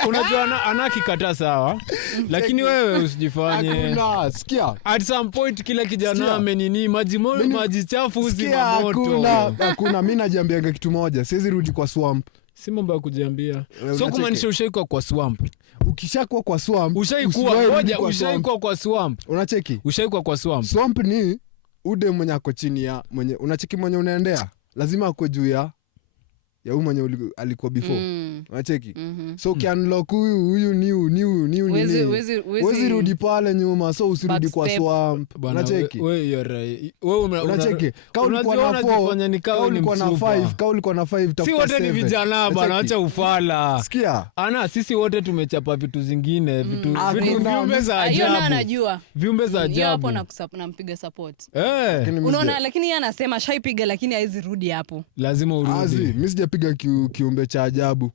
Unajua anakikataa sawa. Lakini wewe usijifanye. Sikia. At some point kila kijana amenini maji chafu uzima moto. Hakuna mimi najiambianga kitu moja. Siwezi rudi kwa swamp. Si mambo ya kujiambia. So kumaanisha ushaikuwa kwa swamp. Ukishakuwa kwa swamp, ushaikuwa kwa swamp. Unacheki? Ushaikuwa kwa swamp. Swamp ni ude mwenye ako chini ya mwenye unacheki mwenye unaendea. Lazima ako juu ya huyu mwenye alikuwa before. Unacheki? So ukiunlock huyu new wezi rudi pale nyuma, so usirudi kwa swamp. Unacheki? Wewe unacheki? Kauli kwa na 4, kauli kwa na 5, kauli kwa na 5 tafuta 7. Si wote ni vijana bana, acha ufala. Sikia? Sisi wote tumechapa vitu zingine, vitu viumbe za ajabu. Yeye anajua. Viumbe za ajabu. Yeye hapo nampiga support. Unaona, lakini yeye anasema shaipiga lakini haizi rudi hapo. Lazima urudi. Mimi sijapiga kiumbe cha ajabu.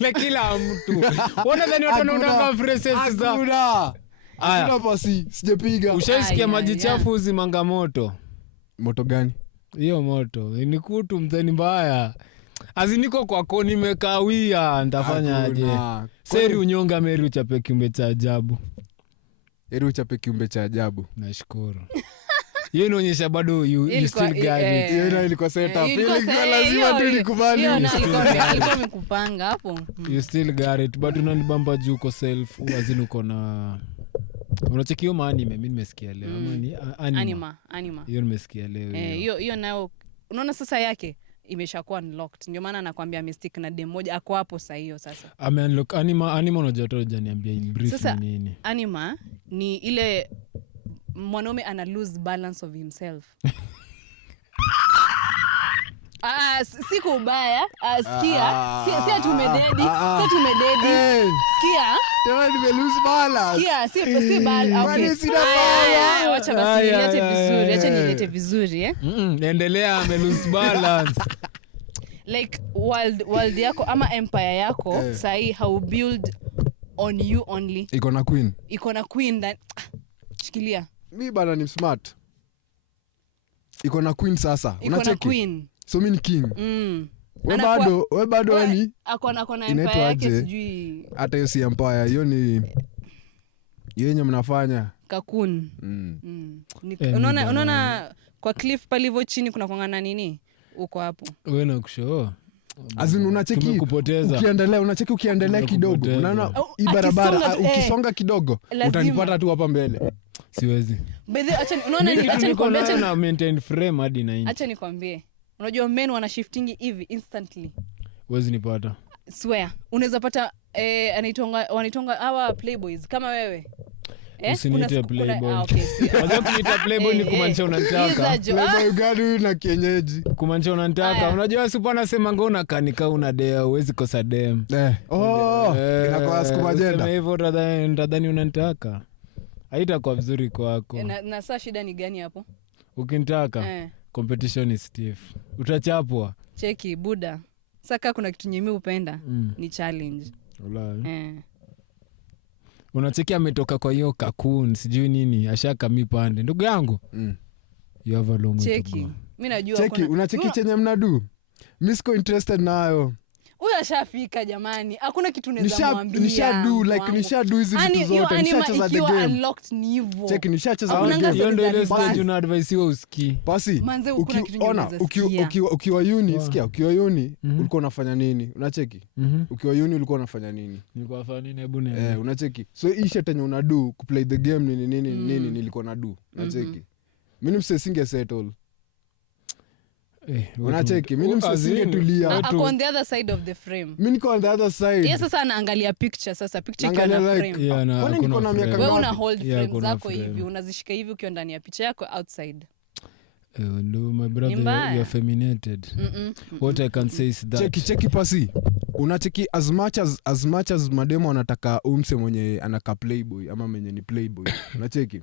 Na kila mtu. Wanadhani watu wanaona phrases za. Hakuna pasi, sijapiga. Ushaisikia maji chafu uzimanga moto? Moto gani? Hiyo moto. Ni kutu mzeni mbaya. Aziniko kwako nimekawia, nitafanya aje? Seri unyonga Meri uchape kiumbe cha ajabu. Heri uchape kiumbe cha ajabu. Nashukuru. Hiyo inaonyesha bado you still got it. Hiyo ilikuwa setup. Ilikuwa lazima tu nikubali. Hiyo alikuwa amekupanga hapo. You still got it. But unanibamba juu uko self. Wazini uko na unacheki hiyo anime. Mimi nimesikia leo. Anima. Hiyo nimesikia leo. Hiyo nayo unaona sasa yake imeshakuwa unlocked. Ndio maana nakwambia mistake na dem moja ako hapo sasa hiyo sasa. Unlock anima unajua tu hujaniambia in brief ni nini. Anima ni ile mwanaume ana lose balance of himself. Siku ubaya. Sikia. Si atumededi. Sikia. Tena nime lose balance. Sikia, si balance. Okay. Wacha basi nilete vizuri. Acha nilete vizuri Endelea ame lose balance. Like world yako ama empire yako sahi how build on you only. Iko na queen that shikilia. Mimi bana ni smart. Iko na queen sasa. Unacheki? So mimi ni king. We bado yani akona empire yake sijui. Hata hiyo si empire, hiyo ni yenye mnafanya Cocoon. Unaona kwa cliff palivo chini kuna kwangana nini? Uko hapo. Wewe na kushow. Azin unacheki ukiendelea kidogo. Unaona hii barabara ukisonga kidogo utanipata tu hapa mbele. Siwezi. Acha nikwambie na maintain frame hadi 90. Acha nikwambie. Unajua men wana shifting hivi instantly. Huwezi nipata. Swear. Unaweza pata wanitonga hawa playboys kama wewe. Usiniite playboy. Unajua kuniita playboy ni kumaanisha unanitaka. Playboy gani na kienyeji? Kumaanisha unanitaka. Unajua sipo anasema ngona kanika una dea, huwezi kosa dem. Inakuwa siku majenda. Sema hivyo ndadhani unanitaka. Haitakuwa vizuri kwako. Na saa shida ni gani hapo? Ukinitaka competition is stiff. Utachapwa. Cheki buda. Saka kuna kitu nyemi upenda ni challenge. Ulai. Unacheki ametoka kwa hiyo Cocoon sijui nini ashaka mipande. Ndugu yangu. You have a long way to go. Mimi najua cheki unacheki chenye mnadu. Mimi siko interested nayo. Huyo ashafika jamani. Hakuna kitu unaweza mwambia. Nishadu hizi vitu zote. Nishacheza the game. Unlocked ni hivyo. Cheki nishacheza the game. Hiyo ndio ile stage una advise wewe usikii. Basi. Ukiwa uni, sikia, ukiwa uni ulikuwa unafanya nini? Unacheki? Ukiwa uni ulikuwa unafanya nini? Nilikuwa nafanya nini? Hebu niambie. Unacheki? So hii shit yenye unadu ku play the game nini nilikuwa nadu. Unacheki? Mimi msesinge settle. Unacheki mimi msingetulia ako on the other side of the frame. Mimi niko on the other side. Yes, sasa anaangalia picture iko na frame. Kwani niko na miaka ngapi? Wewe una hold frame zako hivi unazishika hivi ukiwa ndani ya picha yako outside. No, my brother, you are feminated. What I can say is that cheki pasi. Unacheki as much as mademo anataka umse mwenye anaka playboy ama mwenye ni playboy. Unacheki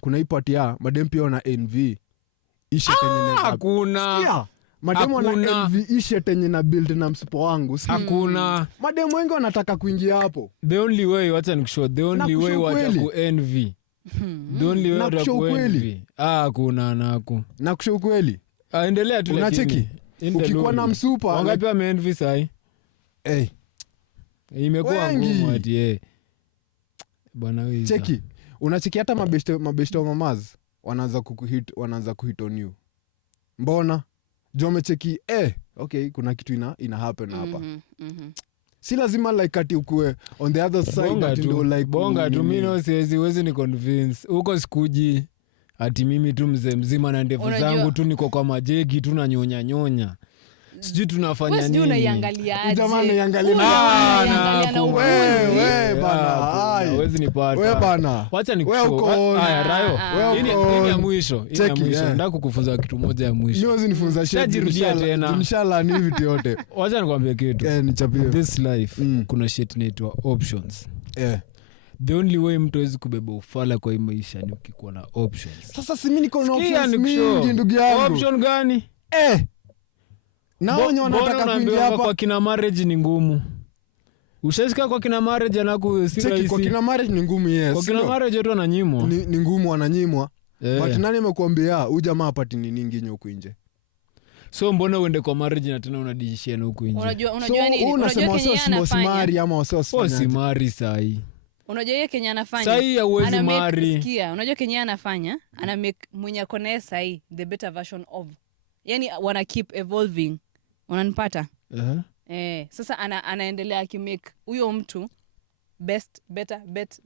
kuna hii part ya madem pia wana envy. Hakuna. mademo na ishe tenye na build na msipo wangu. Hakuna. Mademo wengi wanataka kuingia hapo. The only way wacha nikushow, the only way wataku envy. The only way wataku envy. Hakuna naku. Nakushow kweli. Endelea tu lakini. Ukikuwa na msupa. Wangapi wameenvy sai? Imekuwa ngumu ati bwana wewe. Cheki. Unacheki hata mabeshte wa mamaz wanaanza kuhit on you. Mbona? Jome cheki okay, kuna kitu ina happen hapa. Si lazima like ati ukue on the other side ati ndo like bonga tu mimi siwezi ni convince. Uko sikuji ati mimi tu mzima na ndevu zangu tu niko kwa majegi tu na nyonya. Sijui tunafanya nini. Unaiangalia jamani, iangalia na wewe bana. Hawezi nipata. Wewe bana. Wacha nikushow. Haya Rayo. Hii ya mwisho. Nataka kukufunza kitu moja ya mwisho. Niwezi nifunza shit. Inshallah ni vitu yote. Wacha nikwambie kitu. Nichapie. This life kuna shit inaitwa options. The only way mtu hawezi kubeba ufala kwa hii maisha ni ukikuwa na options. Sasa si mimi niko na options mingi ndugu yangu. Option gani? Naonyo wanataka kuingia hapa. Kwa kina marriage ni ngumu. Ushasikia kwa kina marriage anaku si rahisi. Kwa kina marriage ni ngumu, yes. Kwa kina marriage watu wananyimwa. Ni ngumu wananyimwa. But nani amekuambia huyu jamaa hapati nini nginyo huko nje? So mbona uende kwa marriage na tena unadishia na huko nje? Unajua nini? Unasema wasimari ama wasifanye. Wasimari sahi. Unajua yeye Kenya anafanya. Sahi hauwezi mari. Sikia, unajua Kenya anafanya, ana make mwenye kona sahi the better version of. Yani wana keep evolving. Unanipata? Sasa anaendelea akimake huyo mtu best better bet.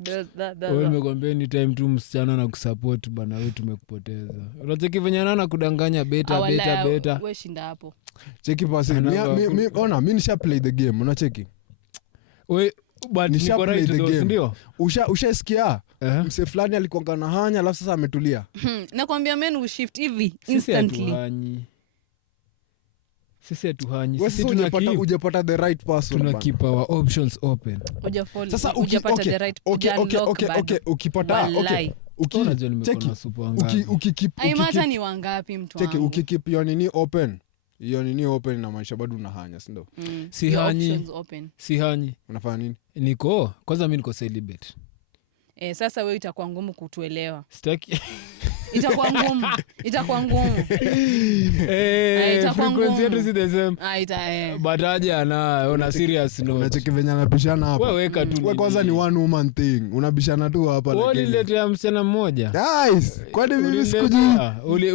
Wewe nimekwambia ni time tu msichana na kusupport bana, wewe tumekupoteza. Unacheki venye na kudanganya beta. Wewe shinda hapo. Cheki pasi. Mimi nisha play the game, unacheki? Wewe but niko right though, ndio? Ushasikia? Mse fulani alikuwa na hanya alafu sasa ametulia. Nakwambia men will shift hivi instantly. Sisi hatuhanyi. Sisi hujapata the right person. Tuna keep our options open. Sasa hujapata the right. Okay, ukipata unajua nimekuwa na supu wangapi. Aimata ni wangapi mtu wangu. Cheki ukikeep your nini open. Hiyo nini open na maisha bado unahanya, si ndio? Si hanyi. Unafanya nini? Niko kwanza mimi niko celibate. Sasa wewe itakuwa ngumu kutuelewa. Sitaki. Itakuwa ngumu. Frequency yetu si the same. But aje ona serious note. Unacheki venye anabishana hapa. Wewe weka tu. Wewe kwanza ni one woman thing. Unabishana tu hapa lakini. Uliletea msichana mmoja. Guys, kwani mimi sikujui.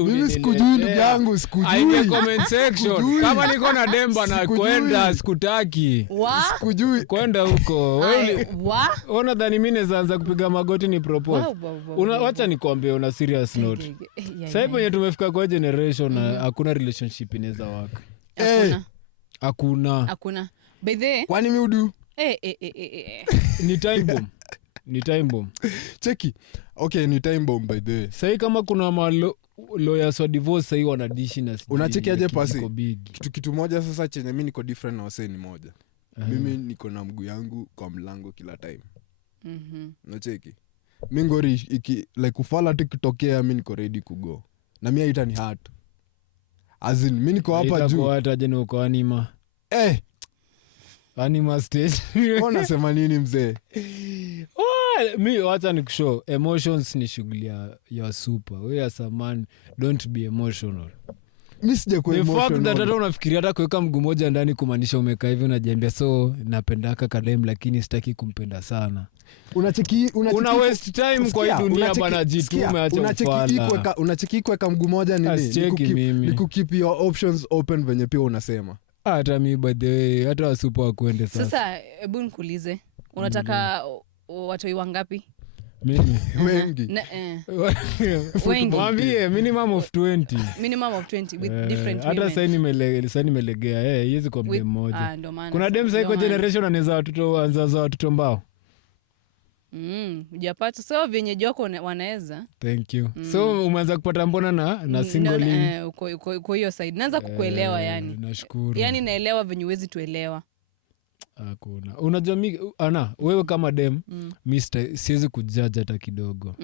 Mimi sikujui ndugu yangu, sikujui. Aende comment section. Kama niko na demba na kwenda sikutaki. Sikujui. Kwenda huko. Wewe ona dhani mimi naanza kupiga magoti ni propose. Wacha nikwambie una serious note. Sasa hivi yenye tumefika kwa generation hakuna relationship inaweza work. Hakuna. By the kwani mimi udu? Ni time bomb. Cheki. Okay, ni time bomb by the way. Sasa kama kuna lawyers wa divorce sasa wanadishi na unacheki aje pasi. Kitu moja sasa chenye mimi niko different na wasee ni moja. Mimi niko na mguu yangu kwa mlango kila time. Unacheki? Mingori like kufala tikitokea mimi niko ready to go. Na mimi haita ni hard. As in mimi niko hapa juu. Kwa hata jeno uko anima. Anima stage. Unasema nini mzee? Mimi wacha nikushow emotions ni shughuli ya super. Wewe as a man don't be emotional. Mimi sije kwa emotional. The fact that hata unafikiria hata kuweka mguu moja ndani kumaanisha umekaa hivi unajiambia so napendaka kadem lakini sitaki kumpenda sana. Una waste time kwa hii dunia bana, jitume acha ufala. Unacheki kuweka mguu moja nini? Ni keep your options open venye pia unasema. Hata mimi by the way hata wasupa wakwende sasa. Sasa hebu nikuulize. Unataka watoi wangapi? Mimi wengi. Wengi. Mwambie minimum of 20. Minimum of 20 with different women. Hata sasa nimelegea. Hizi kwa mde mmoja. Kuna dem sasa iko generation anaweza watoto mbao. Hujapata so venye joko wanaweza. Thank you. So umeanza kupata mbona na single uko hiyo side. Naanza kukuelewa yani. Nashukuru. Yani naelewa venye huwezi tuelewa. Hakuna. Unajua wewe kama dem, mister siwezi kujudge hata kidogo.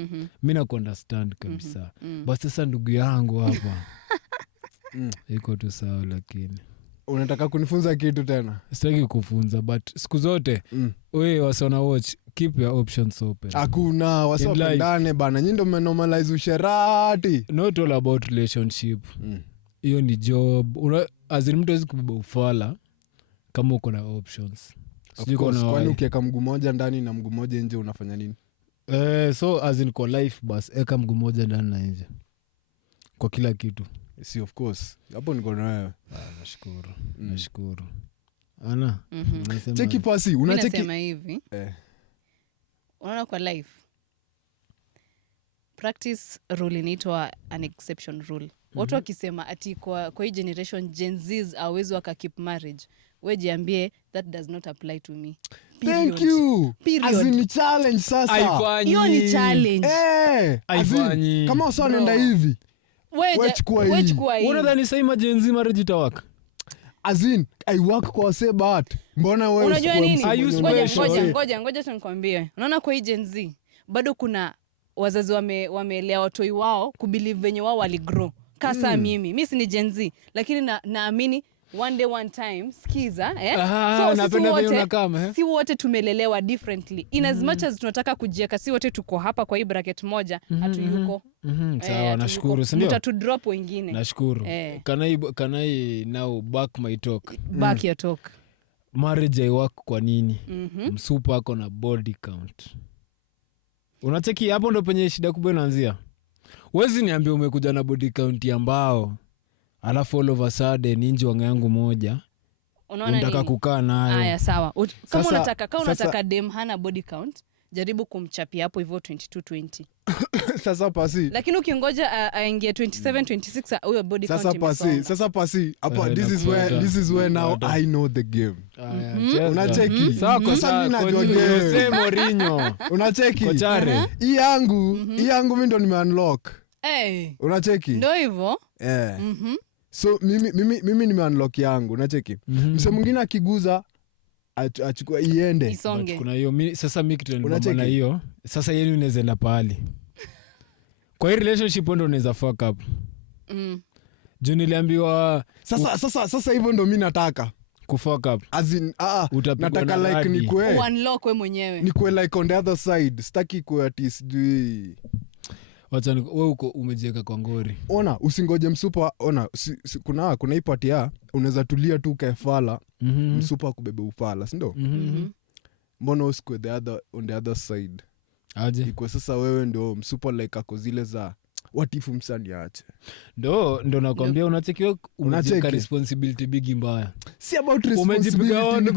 Mimi na understand kabisa. Basi sasa ndugu yangu hapa. iko tu sawa. Lakini unataka kunifunza kitu tena? Sitaki kufunza, but siku zote wewe wasona watch, keep your options open. Hakuna wasopendane bana, nyinyi ndio mmenormalize usherati. Not all about relationship. Hiyo ni job. Azini mtu hawezi kubeba ufala kama uko na options. Kwani ukiweka mguu moja ndani na mguu moja nje unafanya nini? So as in kwa life bas eka mguu moja ndani na nje kwa kila kitu. Si of course hapo niko na wewe. Nashukuru ana cheki pasi unacheki nasema hivi unaona kwa life practice rule inaitwa an exception rule. Watu wakisema ati kwa hii generation Gen Zs hawezi wakakeep marriage, wewe jiambie that does not apply to me. Period. Thank you. As in challenge sasa. Hiyo ni challenge. Kama unaenda hivi. Wewe chukua hii. Unadhani sasa Gen Z marriage itawaka? As in I work kwa Sebat. Mbona wewe unajua nini? Ngoja nikwambie. Unaona kwa hii Gen Z bado kuna wazazi wamelea watoi wao kubelieve venye wao waligrow. Kasa mimi si ni Gen Z lakini naamini one day one time skiza si wote tumelelewa differently in as much as tunataka kujieka, si wote tuko hapa kwa hii bracket moja hatuyuko. Sawa, nashukuru. Si ndio mtatu drop wengine. Nashukuru. Can I now back my talk? Back your talk. Marriage I work kwa nini? Msupa ako na body count. Unacheki hapo ndo penye shida kubwa inaanzia. Wezi niambia umekuja na body count ambao alafu all of a sudden ninji wanga yangu moja unataka kukaa nayo. Haya sawa. Kama unataka dem hana body count, jaribu kumchapia hapo hivyo 22-20. Sasa pasi. Lakini ukingoja aingie 27-26 huyo body count imesonga. Sasa pasi. Hapa this is where now I know the game. Unacheki. Sasa mimi najua game. Mourinho. Unacheki. Hii yangu mimi ndo nime-unlock. Unacheki. Ndio hivyo. So mimi nime-unlock yangu. Unacheki. Mse mwingine akiguza achukua iende. Kuna hiyo sasa mimi kitu ndio hiyo. Sasa yeye unaweza enda pale. Kwa hii relationship ndo unaweza fuck up. Juu niliambiwa sasa hivyo ndo mimi nataka kufuck up. As in nataka like nikwe unlock wewe mwenyewe. Nikwe like on the other side. Sitaki kwa ati sijui. Wacha wewe uko umejiweka kwa ngori. Ona usingoje msupa. Ona kuna hii party unaweza tulia tu kafala msupa kubebe ufala, si ndio? Mbona usikwe on the other side? Aje. Iko sasa wewe ndio msupa like ako zile za watifu msani ache. Ndo nakwambia unachekiwa unacheka responsibility big mbaya. Si about responsibility.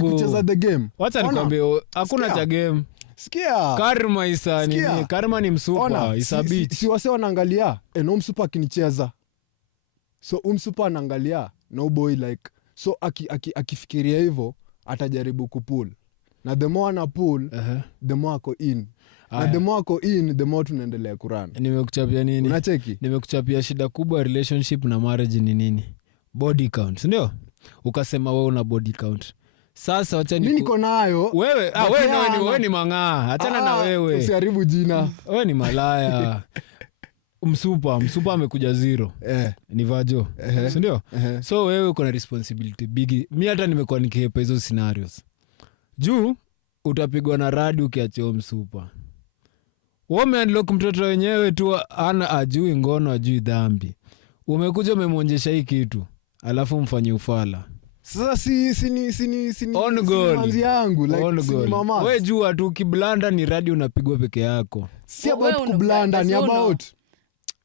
Kucheza the game. Wacha nikwambie hakuna cha game. Sikia. Karma isani. Karma ni msupa, isabiti. Si wase wanaangalia, no msupa akinicheza. So msupa anaangalia, no boy like. So akifikiria hivyo, atajaribu kupull. Na the more ana pull, the more ako in. Na the more ako in, the more tunaendelea kurun. Nimekuchapia nini? Unacheki? Nimekuchapia shida kubwa relationship na marriage ni nini? Body count, ndio? Ukasema wewe una body count. Sasa acha mimi niko nayo. Wewe ni mang'aa. Achana na wewe. Usiharibu jina. Wewe ni malaya. Msupa amekuja zero. Ni vajo. Si ndio? So wewe uko na responsibility big. Mimi hata nimekuwa nikihepa hizo scenarios. Juu utapigwa na radi ukiachia msupa. Wewe unlock mtoto wenyewe tu ana ajui ngono ajui dhambi. Umekuja umemwonjesha hii kitu. Alafu mfanye ufala. Sasa si manzi yangu like si mama. Wewe jua tu kiblanda ni radio unapigwa peke yako. Si about kublanda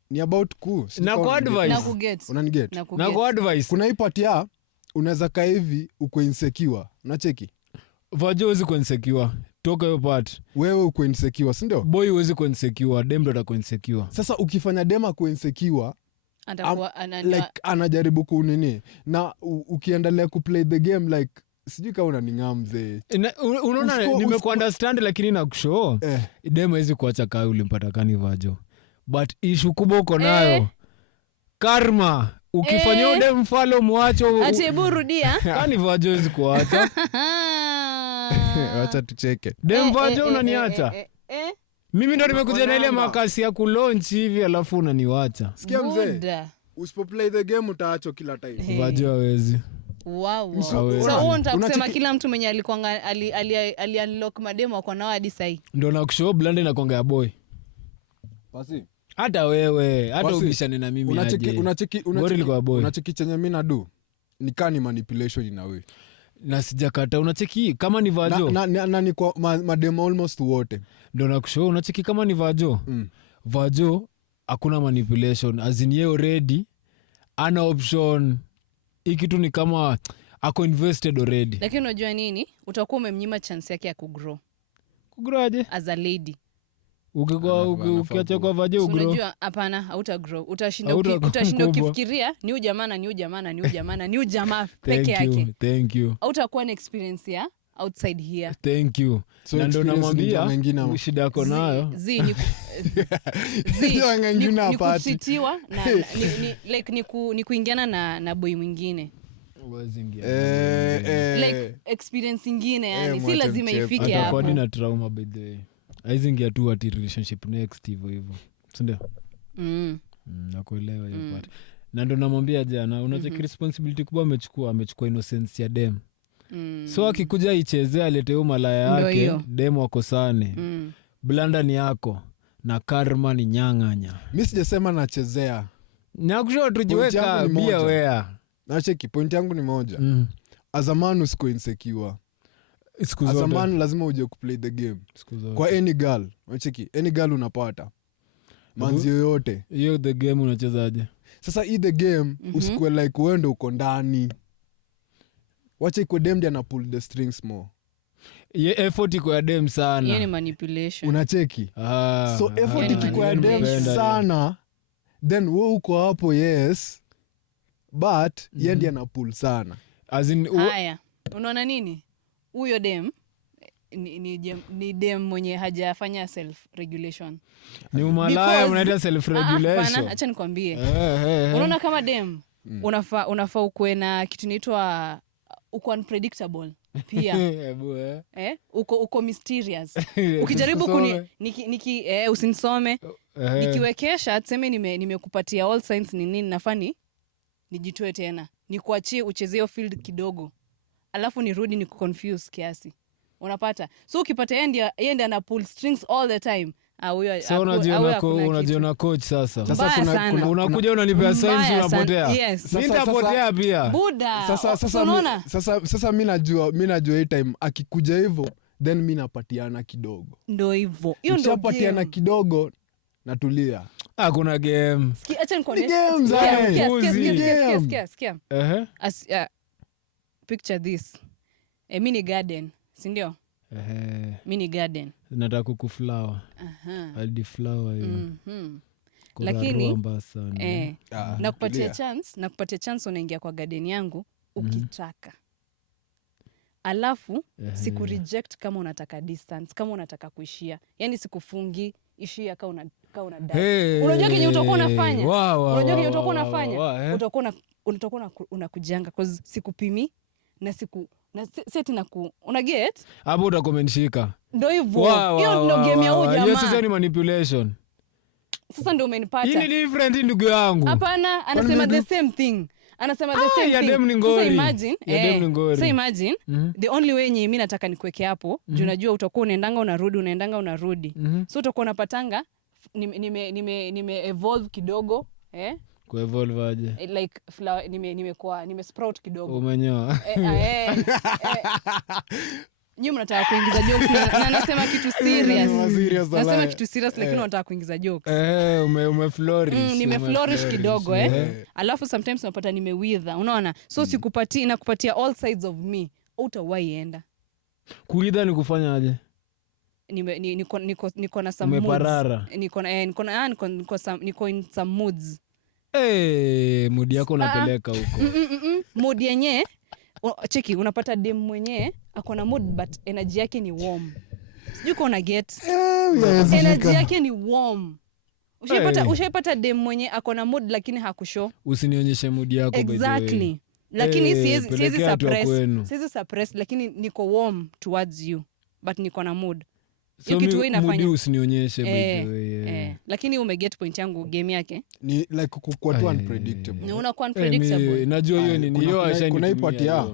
ni about ku. Na kwa advice. Unaniget. Na kwa advice. Kuna hii part ya unaweza kaa hivi uko insecure. Unacheki? Vajo uwezi kuwa insecure. Toka hiyo part. Wewe uko insecure, si ndio? Boy uwezi kuwa insecure, dem ndo atakuwa insecure. Sasa ukifanya dem ako insecure like anajaribu kunini na ukiendelea kuplay the game like sijui kama unaning'aa mzee. Unaona nimekuunderstand lakini nakushow dem hawezi kuacha kai ulimpata kani vajo. But issue kubwa uko nayo karma. Ukifanya dem follow muacho atebu rudia kani vajo hawezi kuacha. Acha tucheke. Dem vajo unaniacha. Mimi ndo nimekuja na ile makasi ya kulaunch hivi alafu unaniwacha. Sikia mzee. usipoplay the game utaacho kila time. Vajo hawezi. Wow. So unataka kusema kila mtu mwenye alikuwa ali unlock mademo wako nao hadi sasa. Ndio nakushow blanda inakonga ya boy. Basi. Hata wewe, hata ubishane na mimi aje. Unacheki chenye mimi na do. Nikani manipulation in a way. Na sijakata unacheki kama ni Vajo. Na ni kwa mademo almost wote. Ndio nakushow unacheki kama ni Vajo. Vajo hakuna manipulation. As in yeye already ana option. Hii kitu ni kama ako invested already. Lakini unajua nini? Utakuwa umemnyima chance yake ya kugrow. Kugrow aje? As a lady. Ukiacha kwa Vajo ugrow. Unajua hapana, hauta grow. Utashinda ukifikiria ni ujamaa peke yake. Thank you. Hautakuwa na experience ya outside here. Thank you. So na ndio namwambia shida yako nayo. Ni kusitiwa na like ni kuingiana na boy mwingine. Like experience ingine yani si lazima ifike hapo. Atakuwa na trauma by the way. Aizingia tu ati relationship next hivyo. Si ndio? Nakuelewa hiyo part. Na ndio namwambia jana unacheki responsibility kubwa amechukua innocence ya dem. So akikuja ichezea alete huyo malaya yake dem wakosane. Blanda ni yako na karma ni nyang'anya. Mimi sijasema nachezea. Nakushow tujiweka bia wewe. Nacheki point yangu ni moja. As a man usiko insecure. As a man lazima uje kuplay the game. Kwa any girl, nacheki any girl unapata. Manzi yoyote. Hiyo the game unachezaje? Sasa hii the game usikue like wewe ndo uko ndani. Wacha iko dem dia na pull the strings more. Ye effort iko ya dem sana. Yeye ni manipulation. Unacheki? So effort iko ya dem sana. Then wewe uko hapo yes. But yeye ndiye ana pull sana. As in haya. Unaona nini? Huyo dem ni dem mwenye hajafanya self regulation. Ni umalaya unaita self regulation. Hapana, acha nikwambie. Unaona kama dem unafaa ukue na kitu inaitwa uko unpredictable pia. Uko mysterious. Ukijaribu usinisome. Nikiwekesha tuseme nimekupatia all signs ni nini nafani nijitoe tena. Nikuachie uchezeo field kidogo. Alafu nirudi ni confuse kiasi. Unapata? So ukipata yeye ndiye ana pull strings all the time. So unajiona coach sasa. Sasa unakuja unanipea signs unapotea. Yes. Mimi nitapotea pia. Buda. Sasa mimi najua hii time akikuja hivyo then mimi napatiana kidogo. Ndio hivyo. Hiyo ndio napatiana kidogo natulia. Kuna game. Acha nikuone. Sikia. Picture this. Mini garden, si ndio? Mini garden. Nataka kukuflower. Aldi flower hiyo. Lakini nakupatia chance unaingia kwa garden yangu ukitaka. Alafu siku reject kama unataka distance, kama unataka kuishia. Yaani sikufungi ishia kama una dai. Unajua kenye utakuwa unafanya? Unajua kenye utakuwa unafanya? Utakuwa unakujanga cause sikupimi na seti na una get hapo utakomenshika. Ndio hivyo. Hiyo ndio game ya ujamaa. Hiyo sasa ni manipulation. Sasa ndio umenipata. Hii ni different ndugu yangu. Hapana, anasema the same thing. Ya dem ni ngori. So imagine the only way mimi nataka nikuweke hapo, juu najua utakuwa unaendanga unarudi. So utakuwa unapatanga nime evolve kidogo, Kuevolve aje? Like flower nime sprout kidogo. Umenyoa. Nyinyi mnataka kuingiza jokes na nasema kitu serious. Nasema kitu serious lakini unataka kuingiza jokes. Umeflourish. Nimeflourish kidogo Alafu sometimes unapata nimewither. Unaona? So nakupatia all sides of me. Utawahi Kuwither ni kufanya aje? Niko na some moods. Niko in some moods. Mood yako unapeleka huko. Mood yenye cheki unapata dem mwenye akona mood but energy yake ni warm. Sijui kuna get. Energy yake ni warm. Ushaipata dem mwenye akona mood lakini hakushow. Usinionyeshe mood yako by the way. Exactly. Lakini siwezi suppress lakini niko warm towards you but niko na mood. hiyo kitu wewe inafanya usinionyeshe lakini umeget point yangu game yake ni like kukuwa tu unpredictable ni unakuwa unpredictable najua hiyo ni hiyo ashani kuna ipatia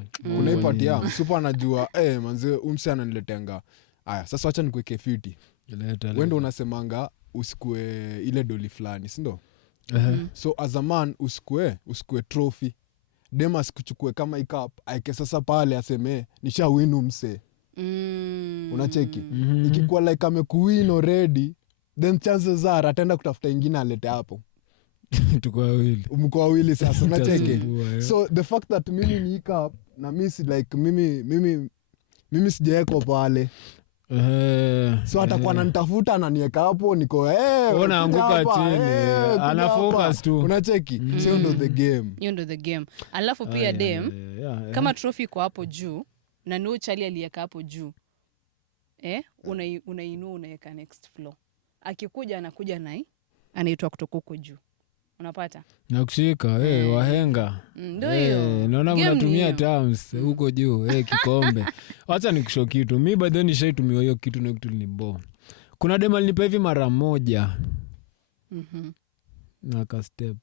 msupa anajua manze umsi ananiletenga aya sasa acha nikuweke fiti wende unasemanga usikue ile doli fulani si ndo so as a man usikue trophy Demas kuchukue kama ikap aike sasa pale aseme nisha winu mse unacheki ikikuwa like amekuwin already then chances are ataenda kutafuta ingine alete hapo mko wawili sasa unacheki so the fact that mimi ni ikap na misi like mimi sijaekwa pale so atakuwa ananitafuta ananieka hapo niko unaanguka chini anafocus tu unacheki so ndo the game alafu pia dem kama trophy iko hapo juu na no chali alieka hapo juu unainua unaweka next floor akikuja anakuja naye anaitwa kutoka huko juu unapata nakushika wahenga naona mnatumia terms huko juu kikombe wacha nikusho kitu mi by then nishaitumia hiyo kitu na kitu nibo kuna dema alinipa hivi mara moja na ka step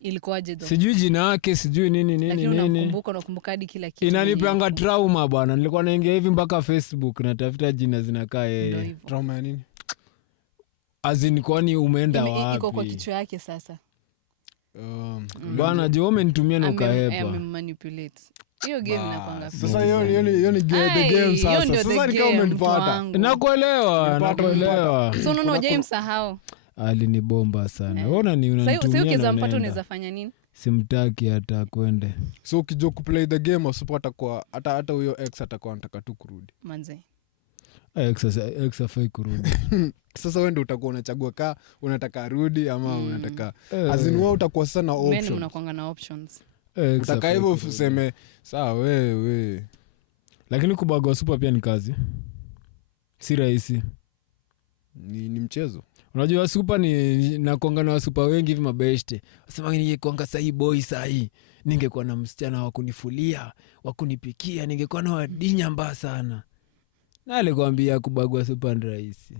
ilikuwaje though sijui jina yake sijui nini unakumbuka hadi kila kitu inanipanga trauma bwana nilikuwa naingia hivi mpaka Facebook natafuta jina zinakaa trauma ya nini azin kwani umeenda wapi iko kwa kichwa yake sasa bwana jo umenitumia na ukahepa manipulate hiyo game inakwanga sasa hiyo ni the game sasa ni kama umenipata nakuelewa so no James sahau alinibomba sana ona ni unanitumia sasa ukiweza mpata unaweza fanya nini simtaki hata kwende so ukijua kuplay the game usipata kwa hata huyo ex atakuwa anataka tu kurudi manze ex afai kurudi sasa wewe ndio utakuwa unachagua ka unataka rudi ama unataka azinua utakuwa sana options mimi mnakuanga na options utaka hivyo useme sawa wewe lakini kubagwa super pia ni kazi si rahisi ni mchezo unajua super ni nakuanga na super wengi hivi mabeshte wasema ningekuanga sahi boy sahi ningekuwa na msichana wa kunifulia wa kunipikia ningekuwa na wadinya mbaya sana na alikwambia kubagwa super ni rahisi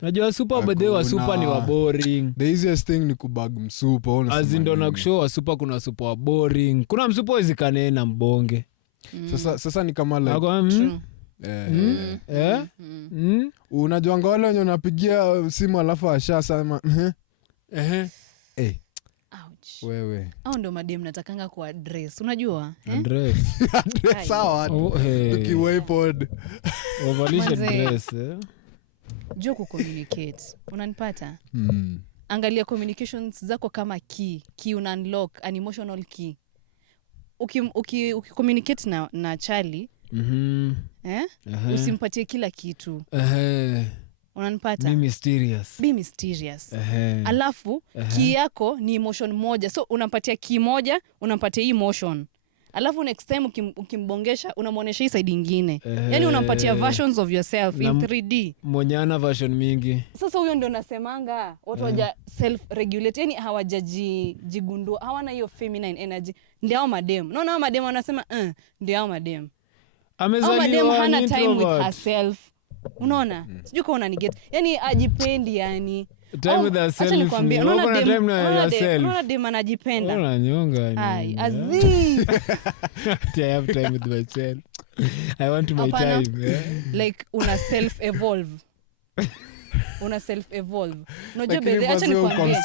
najua super but they wa super ni wa boring the easiest thing ni kubag msupa azindo na kushow wa super kuna super wa boring kuna msupa wezikane na mbonge sasa ni kama like unajuanga wale wenye unapigia simu alafu ashasema wewe au ndo madem natakanga ku address unajua address sawa ukiwaypod ovalisha dress jo ku communicate unanipata angalia communications zako kama key una unlock an emotional key ukicommunicate na Charlie usimpatie kila kitu unanipata be mysterious alafu key yako ni emotion moja so unampatia key moja unampatia emotion alafu next time ukimbongesha unamuonesha hii side nyingine yani unampatia versions of yourself in 3D monyana version mingi sasa huyo ndio nasemanga watu waja self regulate yani hawajajigundua hawana hiyo feminine energy ndio madem naona madem wanasema ndio madem amezaliwa hana time with herself unaona sijui kama unaniget yani ajipendi yani time with herself unaona time na yourself unaona dem anajipenda unanyonga ai azi I have time with myself I want my time like una self evolve unajua bebe acha nikwambie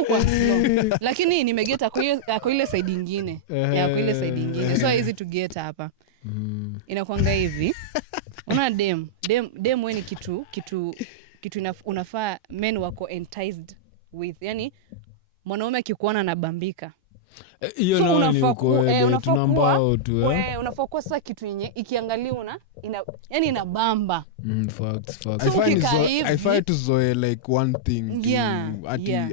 uko slow lakini nimegeta kwa ile side nyingine ya kwa ile side nyingine so easy to get hapa inakuanga hivi una dem wewe ni kitu unafaa men wako enticed with yani mwanaume akikuona anabambika hiyo so unafaa kuwa sasa kitu yenye ikiangalia yani inabamba facts I find to zoe like one thing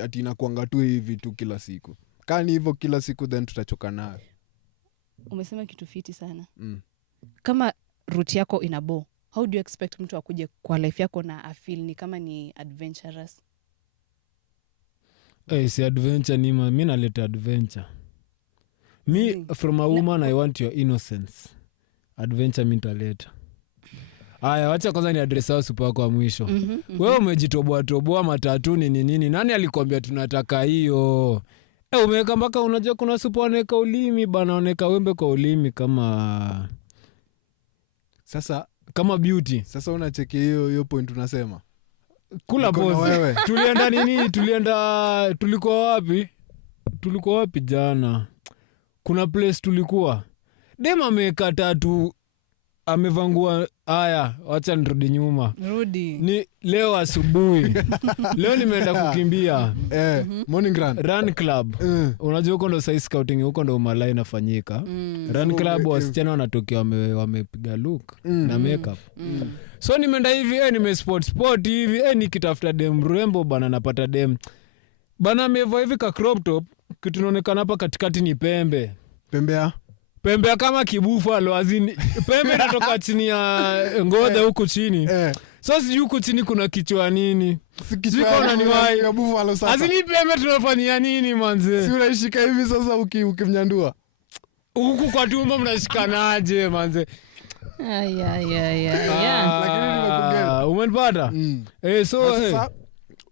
ati inakuanga tu hivi tu kila siku kani hivyo kila siku then tutachoka nayo umesema kitu fiti sana kama route yako inabo how do you expect mtu akuje kwa life yako na afeel ni kama ni adventurous si adventure ni mimi naleta adventure from a woman I want your innocence adventure mentaleta Aya, wacha kwanza ni address au super kwa mwisho. Wewe umejitoboa matatu nini? Nani alikwambia tunataka hiyo? Umeweka mpaka unajua kuna super waneka ulimi bana, waneka wembe kwa ulimi kama sasa kama beauty. Sasa unacheki hiyo point unasema. Kula pose. Tulienda nini? Tulikuwa wapi jana? Kuna place tulikuwa. Dema ameweka tatu amevangua. Haya, wacha nirudi nyuma. Rudi. Ni leo asubuhi. Leo nimeenda kukimbia. Morning run club. Unajua huko ndo size scouting, huko ndo malai inafanyika. Run club wasichana wanatokea wamepiga look na makeup. So nimeenda hivi nimesport hivi nikitafuta dem mrembo bana, napata dem bana amevaa hivi ka crop top, kitu inaonekana hapa katikati ni pembe kama kibufalo, azini pembe inatoka chini ya ngoja huku chini. So sijui huku chini kuna kichwa nini, siko na niwai azini pembe tunafanyia nini manze? Si unaishika hivi sasa ukimnyandua huku kwa tumbo, mnashikanaje manze? Lakini nimekugea. Umenipata? So sasa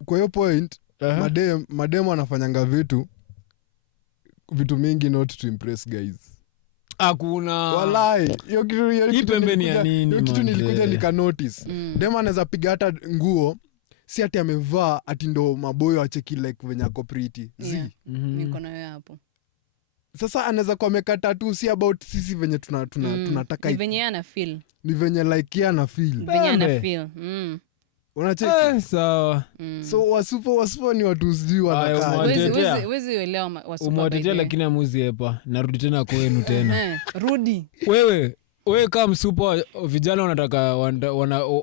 kwa hiyo point madem anafanyanga vitu mingi not to impress guys. Hakuna. Walai. Hiyo kitu nilikuja nika notice. Dem anaweza piga hata nguo si ati amevaa ati ndo maboyo acheki like venye ako pretty. Niko nayo hapo. Sasa anaweza kwa mekata tu si about sisi venye tunataka. Ni venye ana feel. Ni venye like yeye ana feel. Venye ana feel. Unacheki? Sawa. So wasupo ni watu sijui wanakaa. Wezi elewa wasupo. Umewatetea lakini amuzi hepa. Narudi tena kwenu tena. Rudi. Wewe kama msupo vijana wanataka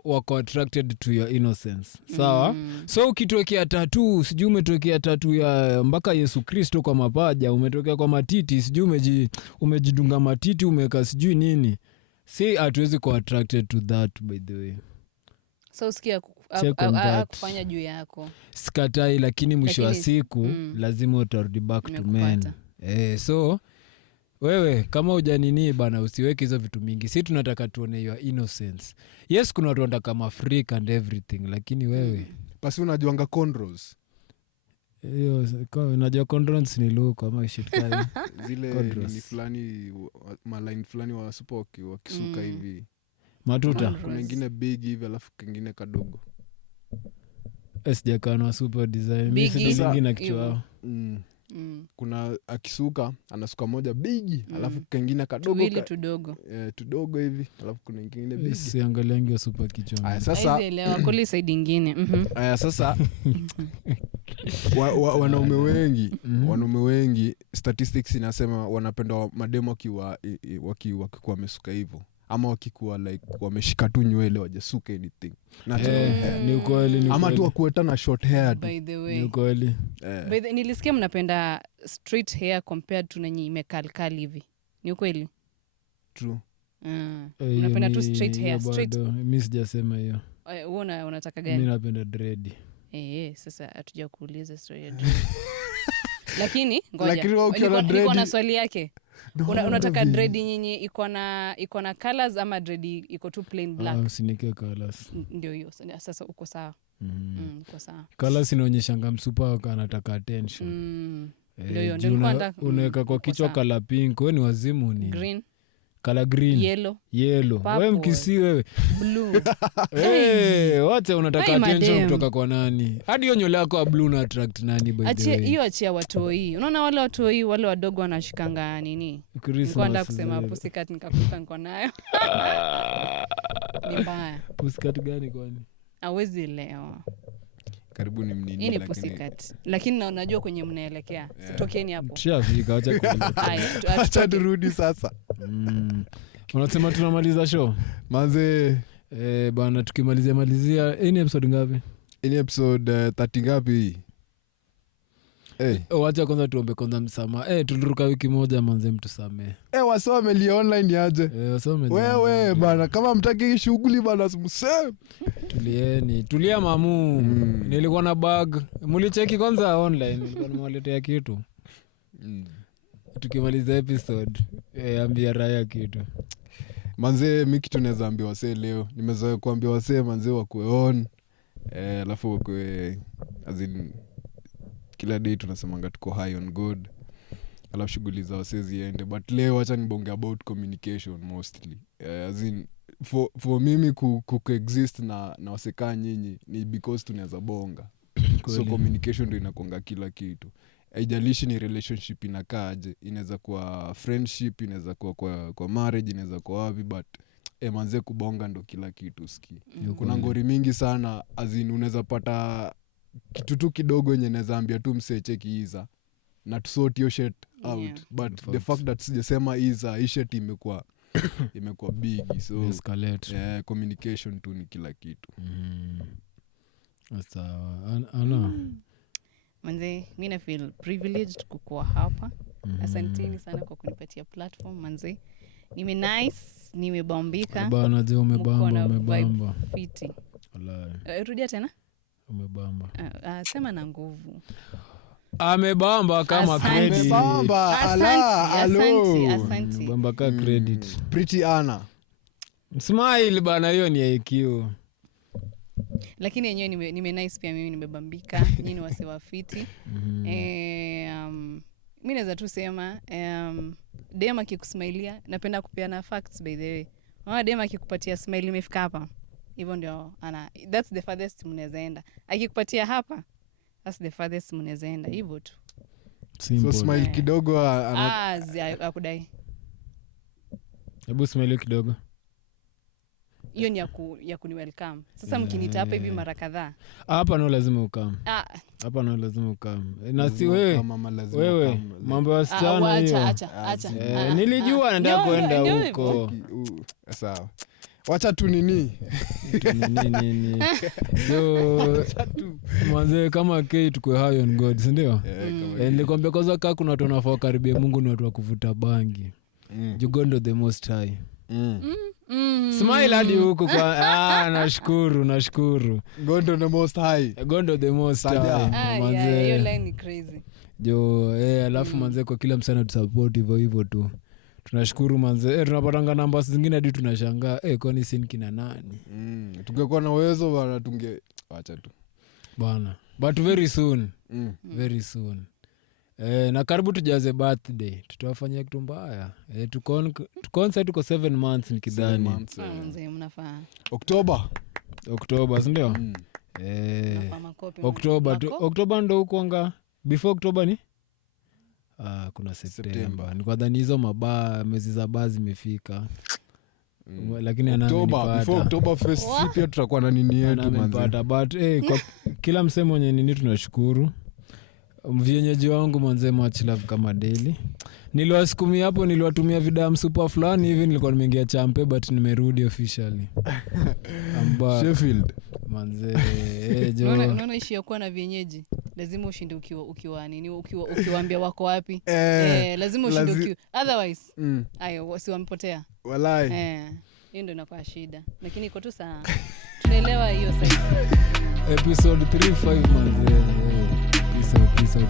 wako attracted to your innocence. Sawa? So ukitokea tattoo, sijui umetokea tattoo ya mpaka Yesu Kristo kwa mapaja, umetokea kwa matiti, sijui umejidunga matiti, umeka sijui nini. Si hatuwezi kuwa attracted to that by the way. So usikia kufanya juu yako. Sikatai, lakini mwisho wa siku lazima utarudi back to men. So wewe kama hujanini bana, usiweke hizo vitu mingi. Si tunataka tuone your innocence. Yes, kuna watu wanataka kama freak and everything, lakini wewe basi unajuanga cornrows. Hiyo unajua cornrows ni look ama shit kai. Zile ni fulani maline fulani wa super wakisuka hivi. Matuta. Kuna ingine big hivi alafu kingine kadogo. Sijakana super design. Mimi nyingine kichwa. Kuna akisuka anasuka moja big alafu kingine kadogo. Tudogo hivi alafu kuna ingine big. Siangaliangi super kichwa. Sasa elewa kuli side nyingine. Sasa wanaume wengi statistics inasema wanapenda mademo wakikuwa wamesuka hivyo. Ama wakikuwa like wameshika tu nywele wajasuka anything. Ni ukweli. Ama tu wakueta na short hair. By the way. Ni ukweli. Nilisikia mnapenda straight hair compared to nanyi imekalkali hivi. Ni ukweli? True. Unapenda tu straight hair. Mimi sijasema hiyo. Wewe unataka gani? Mimi napenda dread. Sasa hatuja kuuliza story ya dread. Lakini ngoja. Niko na swali yake. Unataka dread nyinyi iko na colors ama dread iko tu plain black? Usinike colors. Ndio hiyo. Sasa uko sawa. Uko sawa. Colors inaonyesha msupa anataka attention. Ndio ndio unaweka kwa kichwa kala pink, wewe ni wazimu ni. Green. Kala green. Yellow. Wewe mkisi wewe. Blue. Wote unataka attention kutoka kwa nani? Hadi hiyo nywele yako ya blue na attract nani by the way? Hiyo achia watoi. Unaona wale watoi wale wadogo wanashikanga nini? Nilikuwa kusema pussycat nikakuta niko nayo. Ni mbaya. Pussycat gani kwani? Hawezi leo. Karibuni mnini lakini pussycat. Lakini unajua kwenye mnaelekea. Tokeni hapo. Tushafika, acha kuelekea. Acha turudi sasa. Unasema tunamaliza show? Manze bana tukimalizia ni episode ngapi? Ni episode 30 ngapi? Wacha kwanza tuombe kwanza msamaha. Tuliruka wiki moja manze, mtusamee. Wasome li online yaje? Wasome. Wewe bana kama mtaki shughuli bana mseme. Tulia mamu. Nilikuwa na bag. Mulicheki kwanza online, nilikuwa nimewaletea kitu. Mm. Tukimaliza episode ambia raya kitu. manze mi kitu naweza ambia wasee leo nimezoea kuambia wasee manze wakue on alafu wakue as in kila day tunasemanga tuko high on good alafu shughuli za wasee ziende but leo acha nibonge about communication mostly as in for mimi kuexist na wasekaa nyinyi ni because tunaweza bonga so communication ndio inakuanga kila kitu haijalishi ni relationship inakaaje inaweza kuwa friendship inaweza kuwa kwa marriage inaweza kuwa wapi but manze kubonga ndo kila kitu ski kuna ngori mingi sana as in unaweza pata kitu tu kidogo yenye naweza ambia tu msecheki iza na tusort your shit out but the fact that sijasema iza hii shit imekuwa big so escalate communication tu ni kila kitu sawa ana manze mimi na feel privileged kukuwa hapa asanteni sana kwa kunipatia platform manze nimebambika bana je umebamba fiti wallahi rudia tena umebamba sema na nguvu amebamba kama credit asante bamba ka credit pretty ana smile bana hiyo ni IQ lakini yenyewe nime nice pia mimi nimebambika nyinyi wase wafiti mimi naweza tu sema dem akikusmailia napenda kupeana facts by the way dem akikupatia smile imefika hapa hivyo ndio that's the farthest mnaweza enda akikupatia hapa that's the farthest mnaweza enda hivyo tu so smile kidogo akudai hebu smile kidogo hiyo ni ya kuni welcome sasa mkiniita hapa hivi mara kadhaa hapa no lazima ukam na si wewe mambo ya sana hiyo acha nilijua nataka kwenda huko sawa wacha tu nini ndio mwanze kama K tukue high on God si ndio nilikwambia kwanza kaka kuna watu wanafaa karibia Mungu ni watu wa kuvuta bangi Jugondo the most high smile hadi huko kwa nashukuru Gondo the most high manze hiyo line ni crazy jo alafu manze kwa kila msana tu support hivyo tu tunashukuru manze tunapatanga namba zingine hadi tunashangaa kwani sin kina nani tungekuwa na uwezo bana acha tu bana but very soon na karibu tujaze birthday tutawafanyia kitu mbaya tuko 7 months nikidhani manze mnafaa Oktoba si ndio Oktoba ndo ukonga before Oktoba ni kuna September nikwadhani hizo mwezi za baa zimefika lakini Oktoba first pia tutakuwa na nini yetu manze but kwa kila msemo mwenye nini tunashukuru mvyenyeji wangu mwanze much love kama daily niliwasukumia hapo niliwatumia video super fulani hivi nilikuwa nimeingia champe but nimerudi officially Sheffield manze unaona ishi ya kuwa na vienyeji lazima ushinde ukiwa nini ukiwaambia wako wapi lazima ushinde ukiwa otherwise ayo wasiwampotea wallahi hiyo ndio inakuwa shida lakini iko tu sawa tunaelewa hiyo sasa episode 35 manze peace out